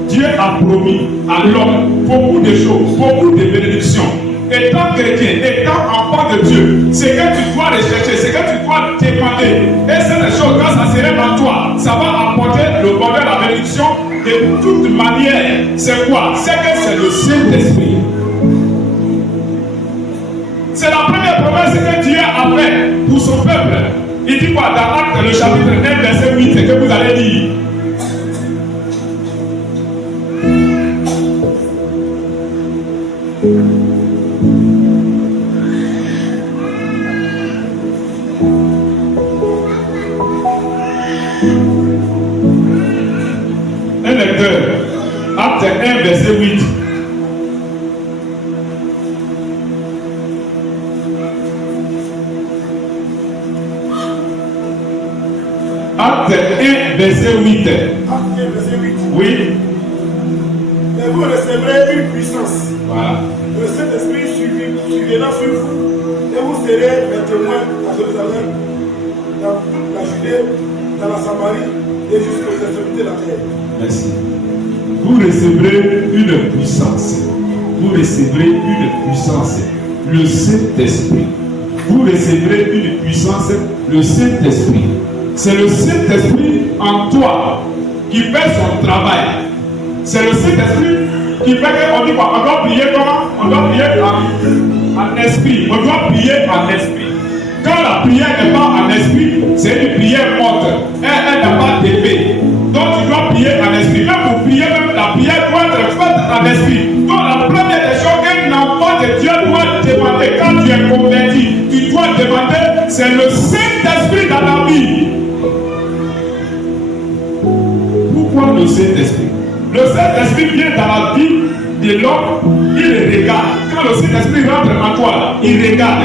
Dieu a promis à l'homme beaucoup de choses, beaucoup de bénédictions. Étant chrétien, étant enfant de Dieu, c'est que tu dois rechercher, c'est que tu dois demander. Et c'est des choses, quand ça serait en toi, ça va apporter le bonheur, la bénédiction. De toute manière, c'est quoi? C'est que c'est le Saint-Esprit. C'est la première promesse que Dieu a faite pour son peuple. Il dit quoi? Dans Actes, le chapitre 1, verset 8, c'est que vous allez lire. Un lecteur. Acte 1, verset 8. Acte 1, verset 8. Acte 1, verset 8. Oui. Mais vous recevrez une puissance. Voilà. Le Saint-Esprit surviendra sur vous et vous serez mes témoins à Jérusalem, dans toute la Judée, dans la Samarie et jusqu'aux extrémités de la terre. Merci. Vous recevrez une puissance. Vous recevrez une puissance. Le Saint-Esprit. Vous recevrez une puissance. Le Saint-Esprit. C'est le Saint-Esprit en toi qui fait son travail. C'est le Saint-Esprit qui fait qu'on dit quoi? On doit prier comment? On doit prier en esprit. On doit prier en esprit. Quand la prière n'est pas en esprit, c'est une prière morte. Elle n'a pas d'effet. Donc tu dois prier en esprit. Même pour prier, même la prière doit être faite en esprit. Saint-Esprit vient dans la vie de l'homme, il le regarde. Quand le Saint-Esprit rentre en toi, il regarde,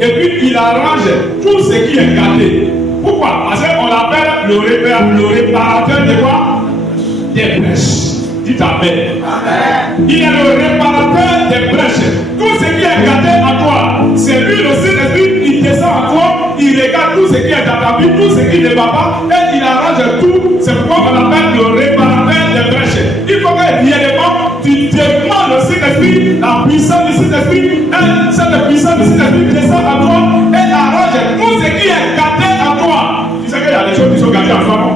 et puis il arrange tout ce qui est gâté. Pourquoi? Parce qu'on l'appelle le réparateur de quoi? Des brèches. Dites Amen. Il est le réparateur des brèches. Tout ce qui est gâté en toi, c'est lui le Saint-Esprit, il descend en toi, il regarde tout ce qui est dans ta vie, tout ce qui ne va pas, et il arrange tout. C'est pourquoi on l'appelle le réparateur des brèches. Il faut que réellement tu demandes le Saint-Esprit, la puissance du Saint-Esprit, et cette puissance du Saint-Esprit descend en toi et arrange tout ce qui est gâté en toi. Tu sais qu'il y a des choses qui sont gâtées en toi, non?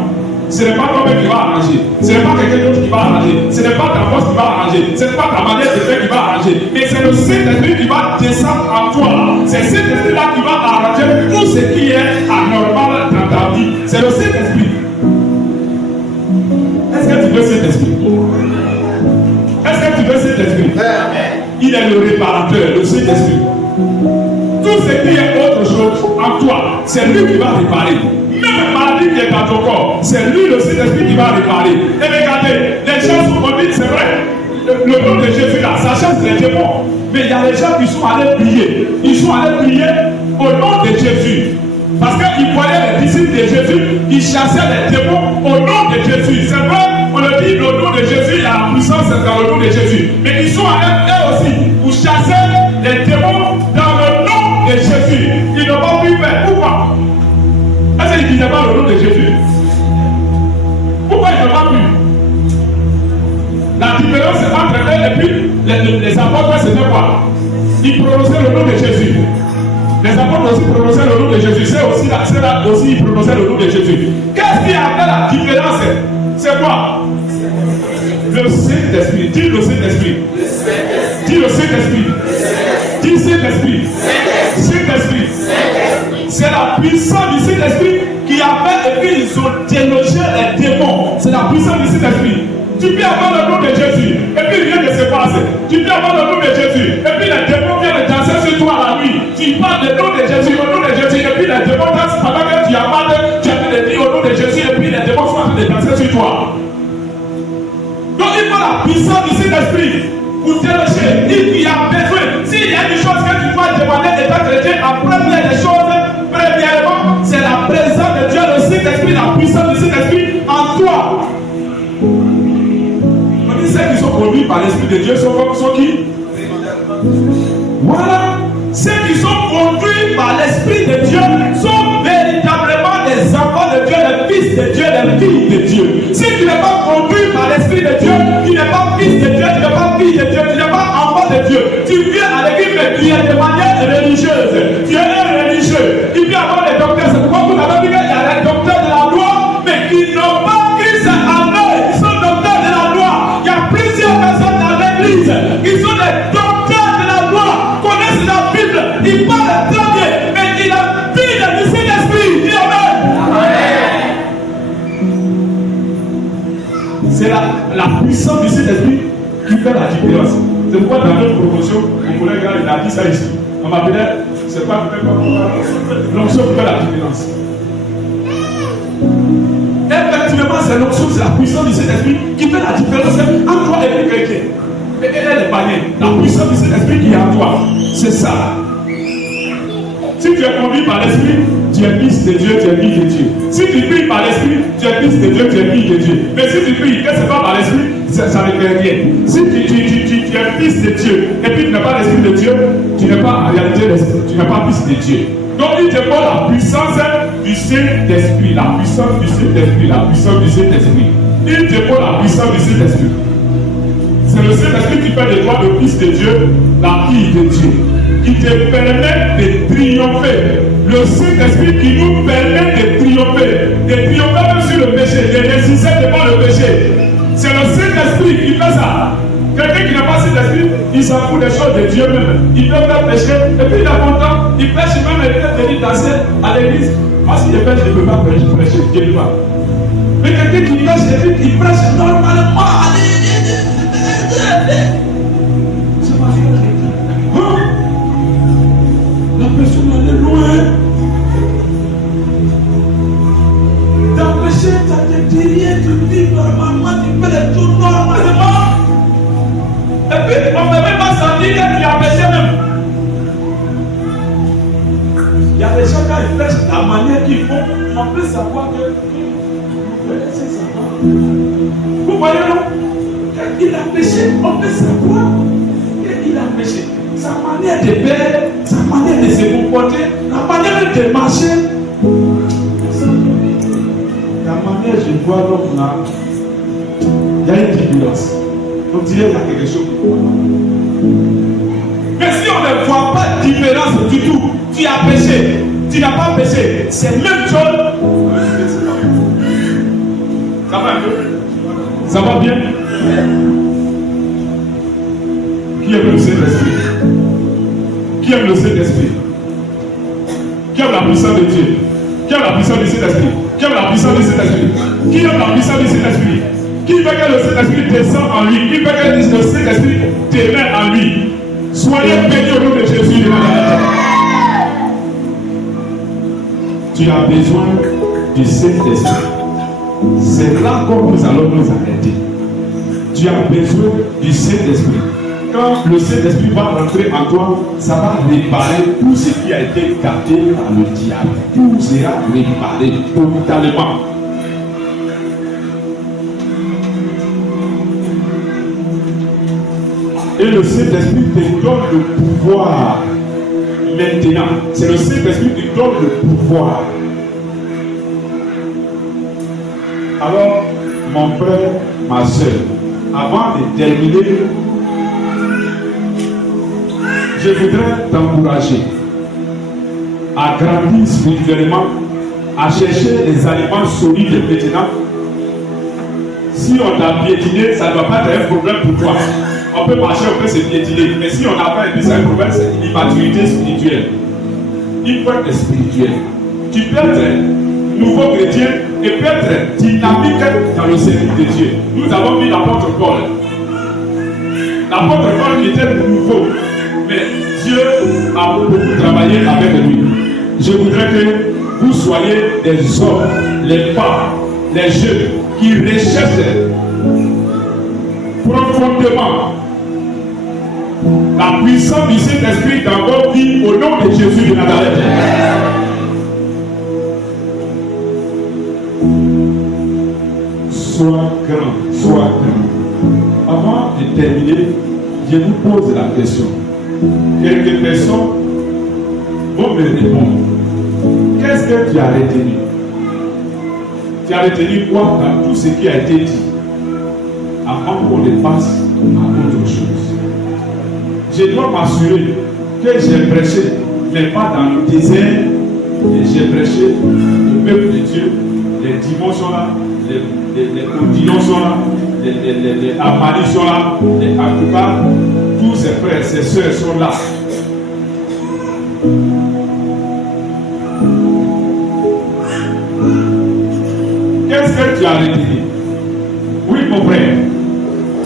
Ce n'est pas toi-même qui va arranger. Ce n'est pas quelqu'un d'autre qui va arranger. Ce n'est pas ta force qui va arranger. Ce n'est pas ta manière de faire qui va arranger. Mais c'est le Saint-Esprit qui va descendre en toi. C'est cet esprit-là qui va arranger tout ce qui est anormal dans ta vie. C'est le Saint-Esprit. Est-ce que tu veux cet esprit? Est-ce que tu veux cet esprit? Il est le réparateur, le Saint-Esprit. Tout ce qui est autre chose en toi, c'est lui qui va réparer. Même la maladie qui est dans ton corps, c'est lui le Saint-Esprit qui va réparer. Et regardez, les gens sont conduits, c'est vrai. Le nom de Jésus là, ça chasse les démons. Mais il y a des gens qui sont allés prier. Ils sont allés prier au nom de Jésus. Parce qu'ils voyaient les disciples de Jésus, ils chassaient les démons au nom de Jésus. C'est vrai, on le dit, le nom de Jésus, il y a la puissance dans le nom de Jésus. Mais ils sont allés eux aussi pour chasser les démons dans le nom de Jésus. Ils n'ont pas pu faire. Pourquoi? Est-ce qu'ils ne disaient pas le nom de Jésus? Pourquoi ils n'ont pas pu? La différence entre eux et puis les apôtres, c'était quoi? Ils prononçaient le nom de Jésus. Les apôtres aussi prononçaient le nom de Jésus. C'est là aussi ils prononçaient le nom de Jésus. Qu'est-ce qui a fait la différence? C'est quoi? Le Saint-Esprit. Dis le Saint-Esprit. Dis le Saint-Esprit. Dis Saint-Esprit. Saint-Esprit. C'est la puissance du Saint-Esprit qui a fait et puis ils ont délogé les démons. C'est la puissance du Saint-Esprit. Tu peux avoir le nom de Jésus et puis rien ne se passe. Tu peux avoir le nom de Jésus et puis les démons viennent danser sur toi la nuit. Tu parles du nom de Jésus, au nom de Jésus, et puis les démons dansent pendant que tu as mal, tu as fait des dire au nom de Jésus et puis les démons sont en train de danser sur toi. Donc il faut la puissance du Saint-Esprit pour déloger. Il y a besoin. S'il y a une chose que tu dois demander étant chrétien, en première des choses, premièrement, c'est la présence de Dieu, le Saint-Esprit, la puissance du Saint-Esprit en toi. On dit ceux qui sont conduits par l'Esprit de Dieu sont qui? Voilà. Ceux qui sont conduits par l'Esprit de Dieu sont véritablement des enfants de Dieu, des fils de Dieu, des filles de Dieu. Si tu n'es pas conduit par l'Esprit de Dieu, tu n'es pas fils de Dieu, tu n'es pas fille de Dieu, tu n'es pas enfant de Dieu. Tu viens à l'église, mais tu es de manière religieuse. Tu es un religieux. Il vient avoir des docteurs. C'est pourquoi vous avez dit qu'il y a des docteurs de la loi, mais qui n'ont pas Christ en eux. Ils sont docteurs de la loi. Il y a plusieurs personnes dans l'église qui sont des docteurs de la loi, connaissent la Bible, ils parlent très bien, mais il a vie du Saint-Esprit. Dis Amen. C'est la puissance du Saint-Esprit qui fait la différence. C'est pourquoi dans notre promotion, mon collègue il a dit ça ici. On m'appelait, c'est pas l'onction qui fait la différence. Effectivement, c'est l'onction, c'est la puissance du Saint-Esprit qui fait la différence entre toi et les chrétiens. Et elle est les païens. La puissance du Saint-Esprit qui est en toi. C'est ça. Si tu es conduit par l'Esprit, tu es fils de Dieu, tu es fille de Dieu. Si tu pries par l'Esprit, tu es fils de Dieu, tu es fille de Dieu. Mais si tu pries que ce n'est pas par l'Esprit, ça ne fait rien. Si tu es fils de Dieu et puis tu n'as pas l'Esprit de Dieu, tu n'es pas en réalité tu n'es pas fils de Dieu. Donc il te faut la puissance du Saint-Esprit, la puissance du Saint-Esprit, la puissance du Saint-Esprit. Il te faut la puissance du Saint-Esprit. C'est le Saint-Esprit qui fait de toi le fils de Dieu, la fille de Dieu, qui te permet de triompher. Le Saint-Esprit qui nous permet de triompher même sur le péché, de résister devant le péché. C'est le Saint-Esprit qui fait ça. Quelqu'un qui n'a pas Saint-Esprit, il s'en fout des choses de Dieu même. Il peut faire pécher, et puis il est content, il pêche même, il peut venir danser à l'église. Moi, si je pêche, je ne peux pas prêcher, je ne peux pas. Mais quelqu'un qui pêche, et puis il prêche normalement. La personne elle est loin. D'empêcher ta détérien de vivre puis, on ne peut même pas sentir que tu as péché même. Il y a des gens quand ils pêchent, la manière qu'ils font, on peut savoir que vous voyez non? Quand il a péché, on peut savoir qu'il a péché. Sa manière de faire, sa manière de se comporter, la manière de marcher. La manière je vois l'homme là, il y a une différence. On dirait qu'il y a quelque chose qui voit. Mais si on ne voit pas de différence du tout, tu as péché, tu n'as pas péché, c'est la même chose. Ça va un peu? Ça va bien? Qui aime le Saint-Esprit? Qui aime le Saint-Esprit? Qui aime la puissance de Dieu? Qui aime la puissance du Saint-Esprit? Qui aime la puissance du Saint-Esprit? Qui aime la puissance du Saint-Esprit? Qui veut que le Saint-Esprit descende en lui? Qui veut que le Saint-Esprit demeure en lui? Soyez bénis au nom de Jésus de Nazareth. Tu as besoin du Saint-Esprit. C'est là que nous allons nous arrêter. Tu as besoin du Saint-Esprit. Quand le Saint-Esprit va rentrer en toi, ça va réparer tout ce qui a été gâté par le diable. Tout sera réparé totalement. Et le Saint-Esprit te donne le pouvoir. Maintenant, c'est le Saint-Esprit qui donne le pouvoir. Alors, mon frère, ma soeur, avant de terminer, je voudrais t'encourager à grandir spirituellement, à chercher des aliments solides maintenant. Si on t'a piétiné, ça ne doit pas être un problème pour toi. On peut marcher, on peut se piétiner. Mais si on a fait un un problème, c'est une immaturité spirituelle. Il faut être spirituel. Tu peux être nouveau chrétien et peut être dynamique dans le service de Dieu. Nous avons mis l'apôtre Paul. L'apôtre Paul qui était nouveau, mais Dieu a beaucoup travaillé avec lui. Je voudrais que vous soyez des hommes, les femmes, les jeunes qui recherchent profondément la puissance du Saint-Esprit dans votre vie au nom de Jésus de Nazareth. Sois grand, sois grand. Avant de terminer, je vous pose la question. Quelques personnes vont me répondre. Qu'est-ce que tu as retenu? Tu as retenu quoi dans tout ce qui a été dit avant qu'on ne passe à autre chose? Je dois m'assurer que j'ai prêché, mais pas dans le désert, et j'ai prêché au peuple de Dieu. Les dimanches sont là, les continents sont là, les amaris sont là, les Akouba, tous ces frères, ces soeurs sont là. Qu'est-ce que tu as retenu? Oui, mon frère.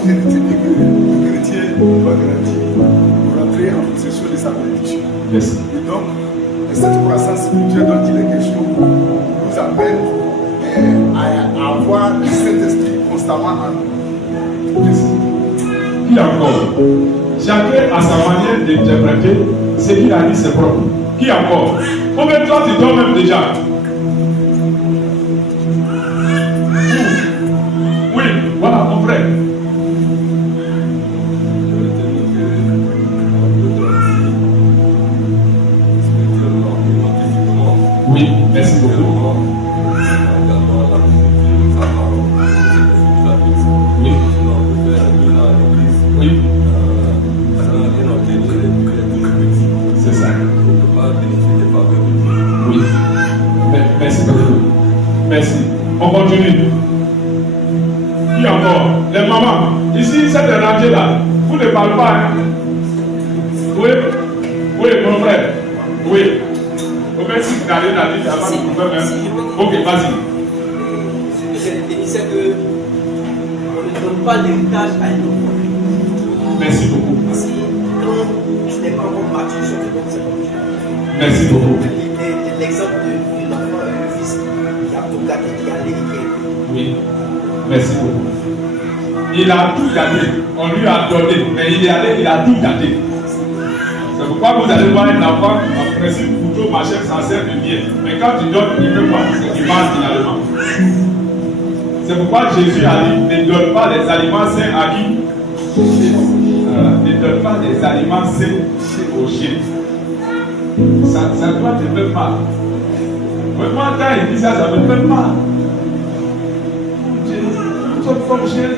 Le chrétien doit grandir pour entrer en possession de sa bénédiction. Merci. Et donc, cette croissance spirituelle dont il est question nous appelle à avoir le Saint-Esprit constamment en nous. Merci. Qui encore? Chacun a sa manière d'interpréter ce qu'il a dit, c'est propre. Qui encore? Combien de temps tu dors même déjà? Oui, voilà mon frère. Oui, merci beaucoup. Oui. Oui. C'est ça. Oui. Merci beaucoup. Merci. On continue. Qui encore? Les mamans. Ici, cette rangée-là, vous ne parlez pas. Hein? Oui. Oui, mon frère. Oui. Merci d'aller dans la vie avant de pouvoir même. Ok, vas-y. Ce que j'ai dit, c'est qu'on ne donne pas l'héritage à un enfant. Merci beaucoup. Si quand tu n'es pas encore mature, sur le bon c'est Merci beaucoup. L'exemple d'un enfant, un fils qui a tout gâté, qui a l'hérité. Oui. Merci beaucoup. il a tout gardé. On lui a donné, mais il est allé, il a tout gardé. C'est pourquoi vous allez voir un enfant, en principe, couteau, machette, ça sert de bien. Mais quand tu donnes, il ne peut pas, c'est qu'il mange finalement. C'est pourquoi Jésus a dit, ne donne pas les aliments sains à qui? Ne donne pas des aliments sains aux chiens. Ça doit te faire mal. Moi, quand il dit ça, ça me fait mal. Nous sommes comme chiens,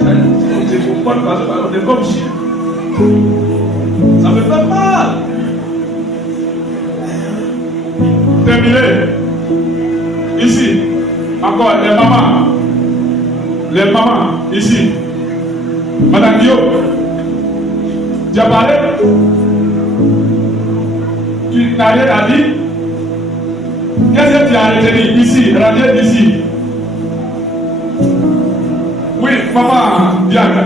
je comprends parce qu'on est comme chiens. Ça me fait mal. Terminé. Ici. Encore les mamans. Les mamans. Ici. Madame Guillaume. Tu as parlé? Tu n'as rien à dire? Qu'est-ce que tu as retenu ici? Reviens d'ici. Oui, maman, Diane.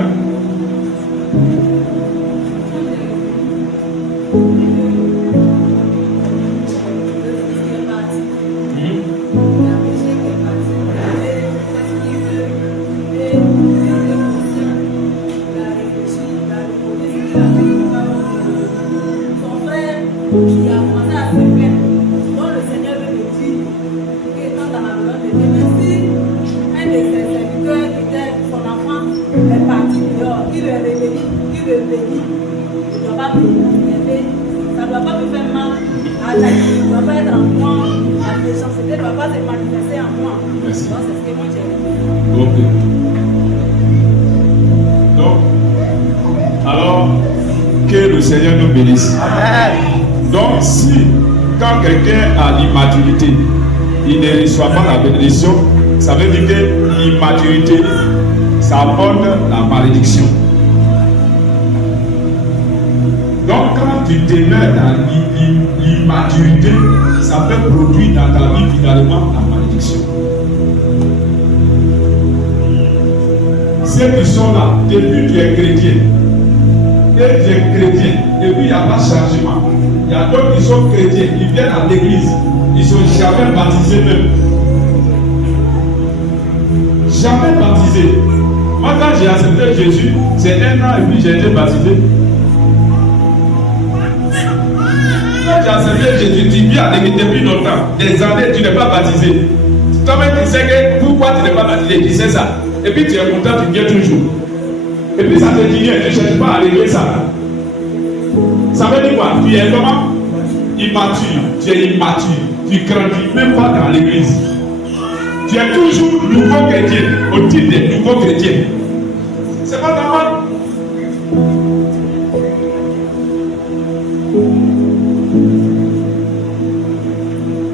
Donc, si, quand quelqu'un a l'immaturité, il ne reçoit pas la bénédiction, ça veut dire que l'immaturité, ça apporte la malédiction. Donc, quand tu demeures dans l'immaturité, ça peut produire dans ta vie finalement la malédiction. Ceux qui sont là, depuis que tu es chrétien, et tu es chrétien, et puis il n'y a pas de changement. Il y a d'autres qui sont chrétiens, ils viennent à l'église, ils ne sont jamais baptisés même. Jamais baptisés. Moi, quand j'ai accepté Jésus, c'est 1 an et puis j'ai été baptisé. Quand j'ai accepté Jésus, tu vis à l'église depuis longtemps, des années, tu n'es pas baptisé. Toi-même, tu sais que pourquoi tu n'es pas baptisé, tu sais ça. Et puis tu es content, tu viens toujours. Et puis ça te dit rien, tu ne cherches pas à régler ça. Ça veut dire quoi? Tu es comment? Immature. Tu es immature. Tu ne grandis même pas dans l'église. Tu es toujours nouveau chrétien, au titre des nouveaux chrétiens. C'est pas normal.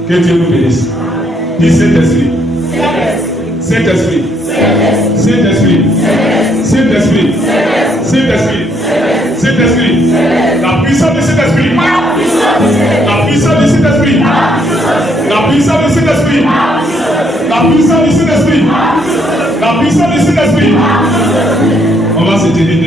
Que Dieu nous bénisse. Dis Saint-Esprit. Saint-Esprit. Saint-Esprit. Saint-Esprit. Saint-Esprit. Saint-Esprit. La puissance de Saint-Esprit. La puissance de Saint-Esprit. La puissance de Saint-Esprit. La puissance de Saint-Esprit. La puissance de Saint-Esprit. On va se tenir.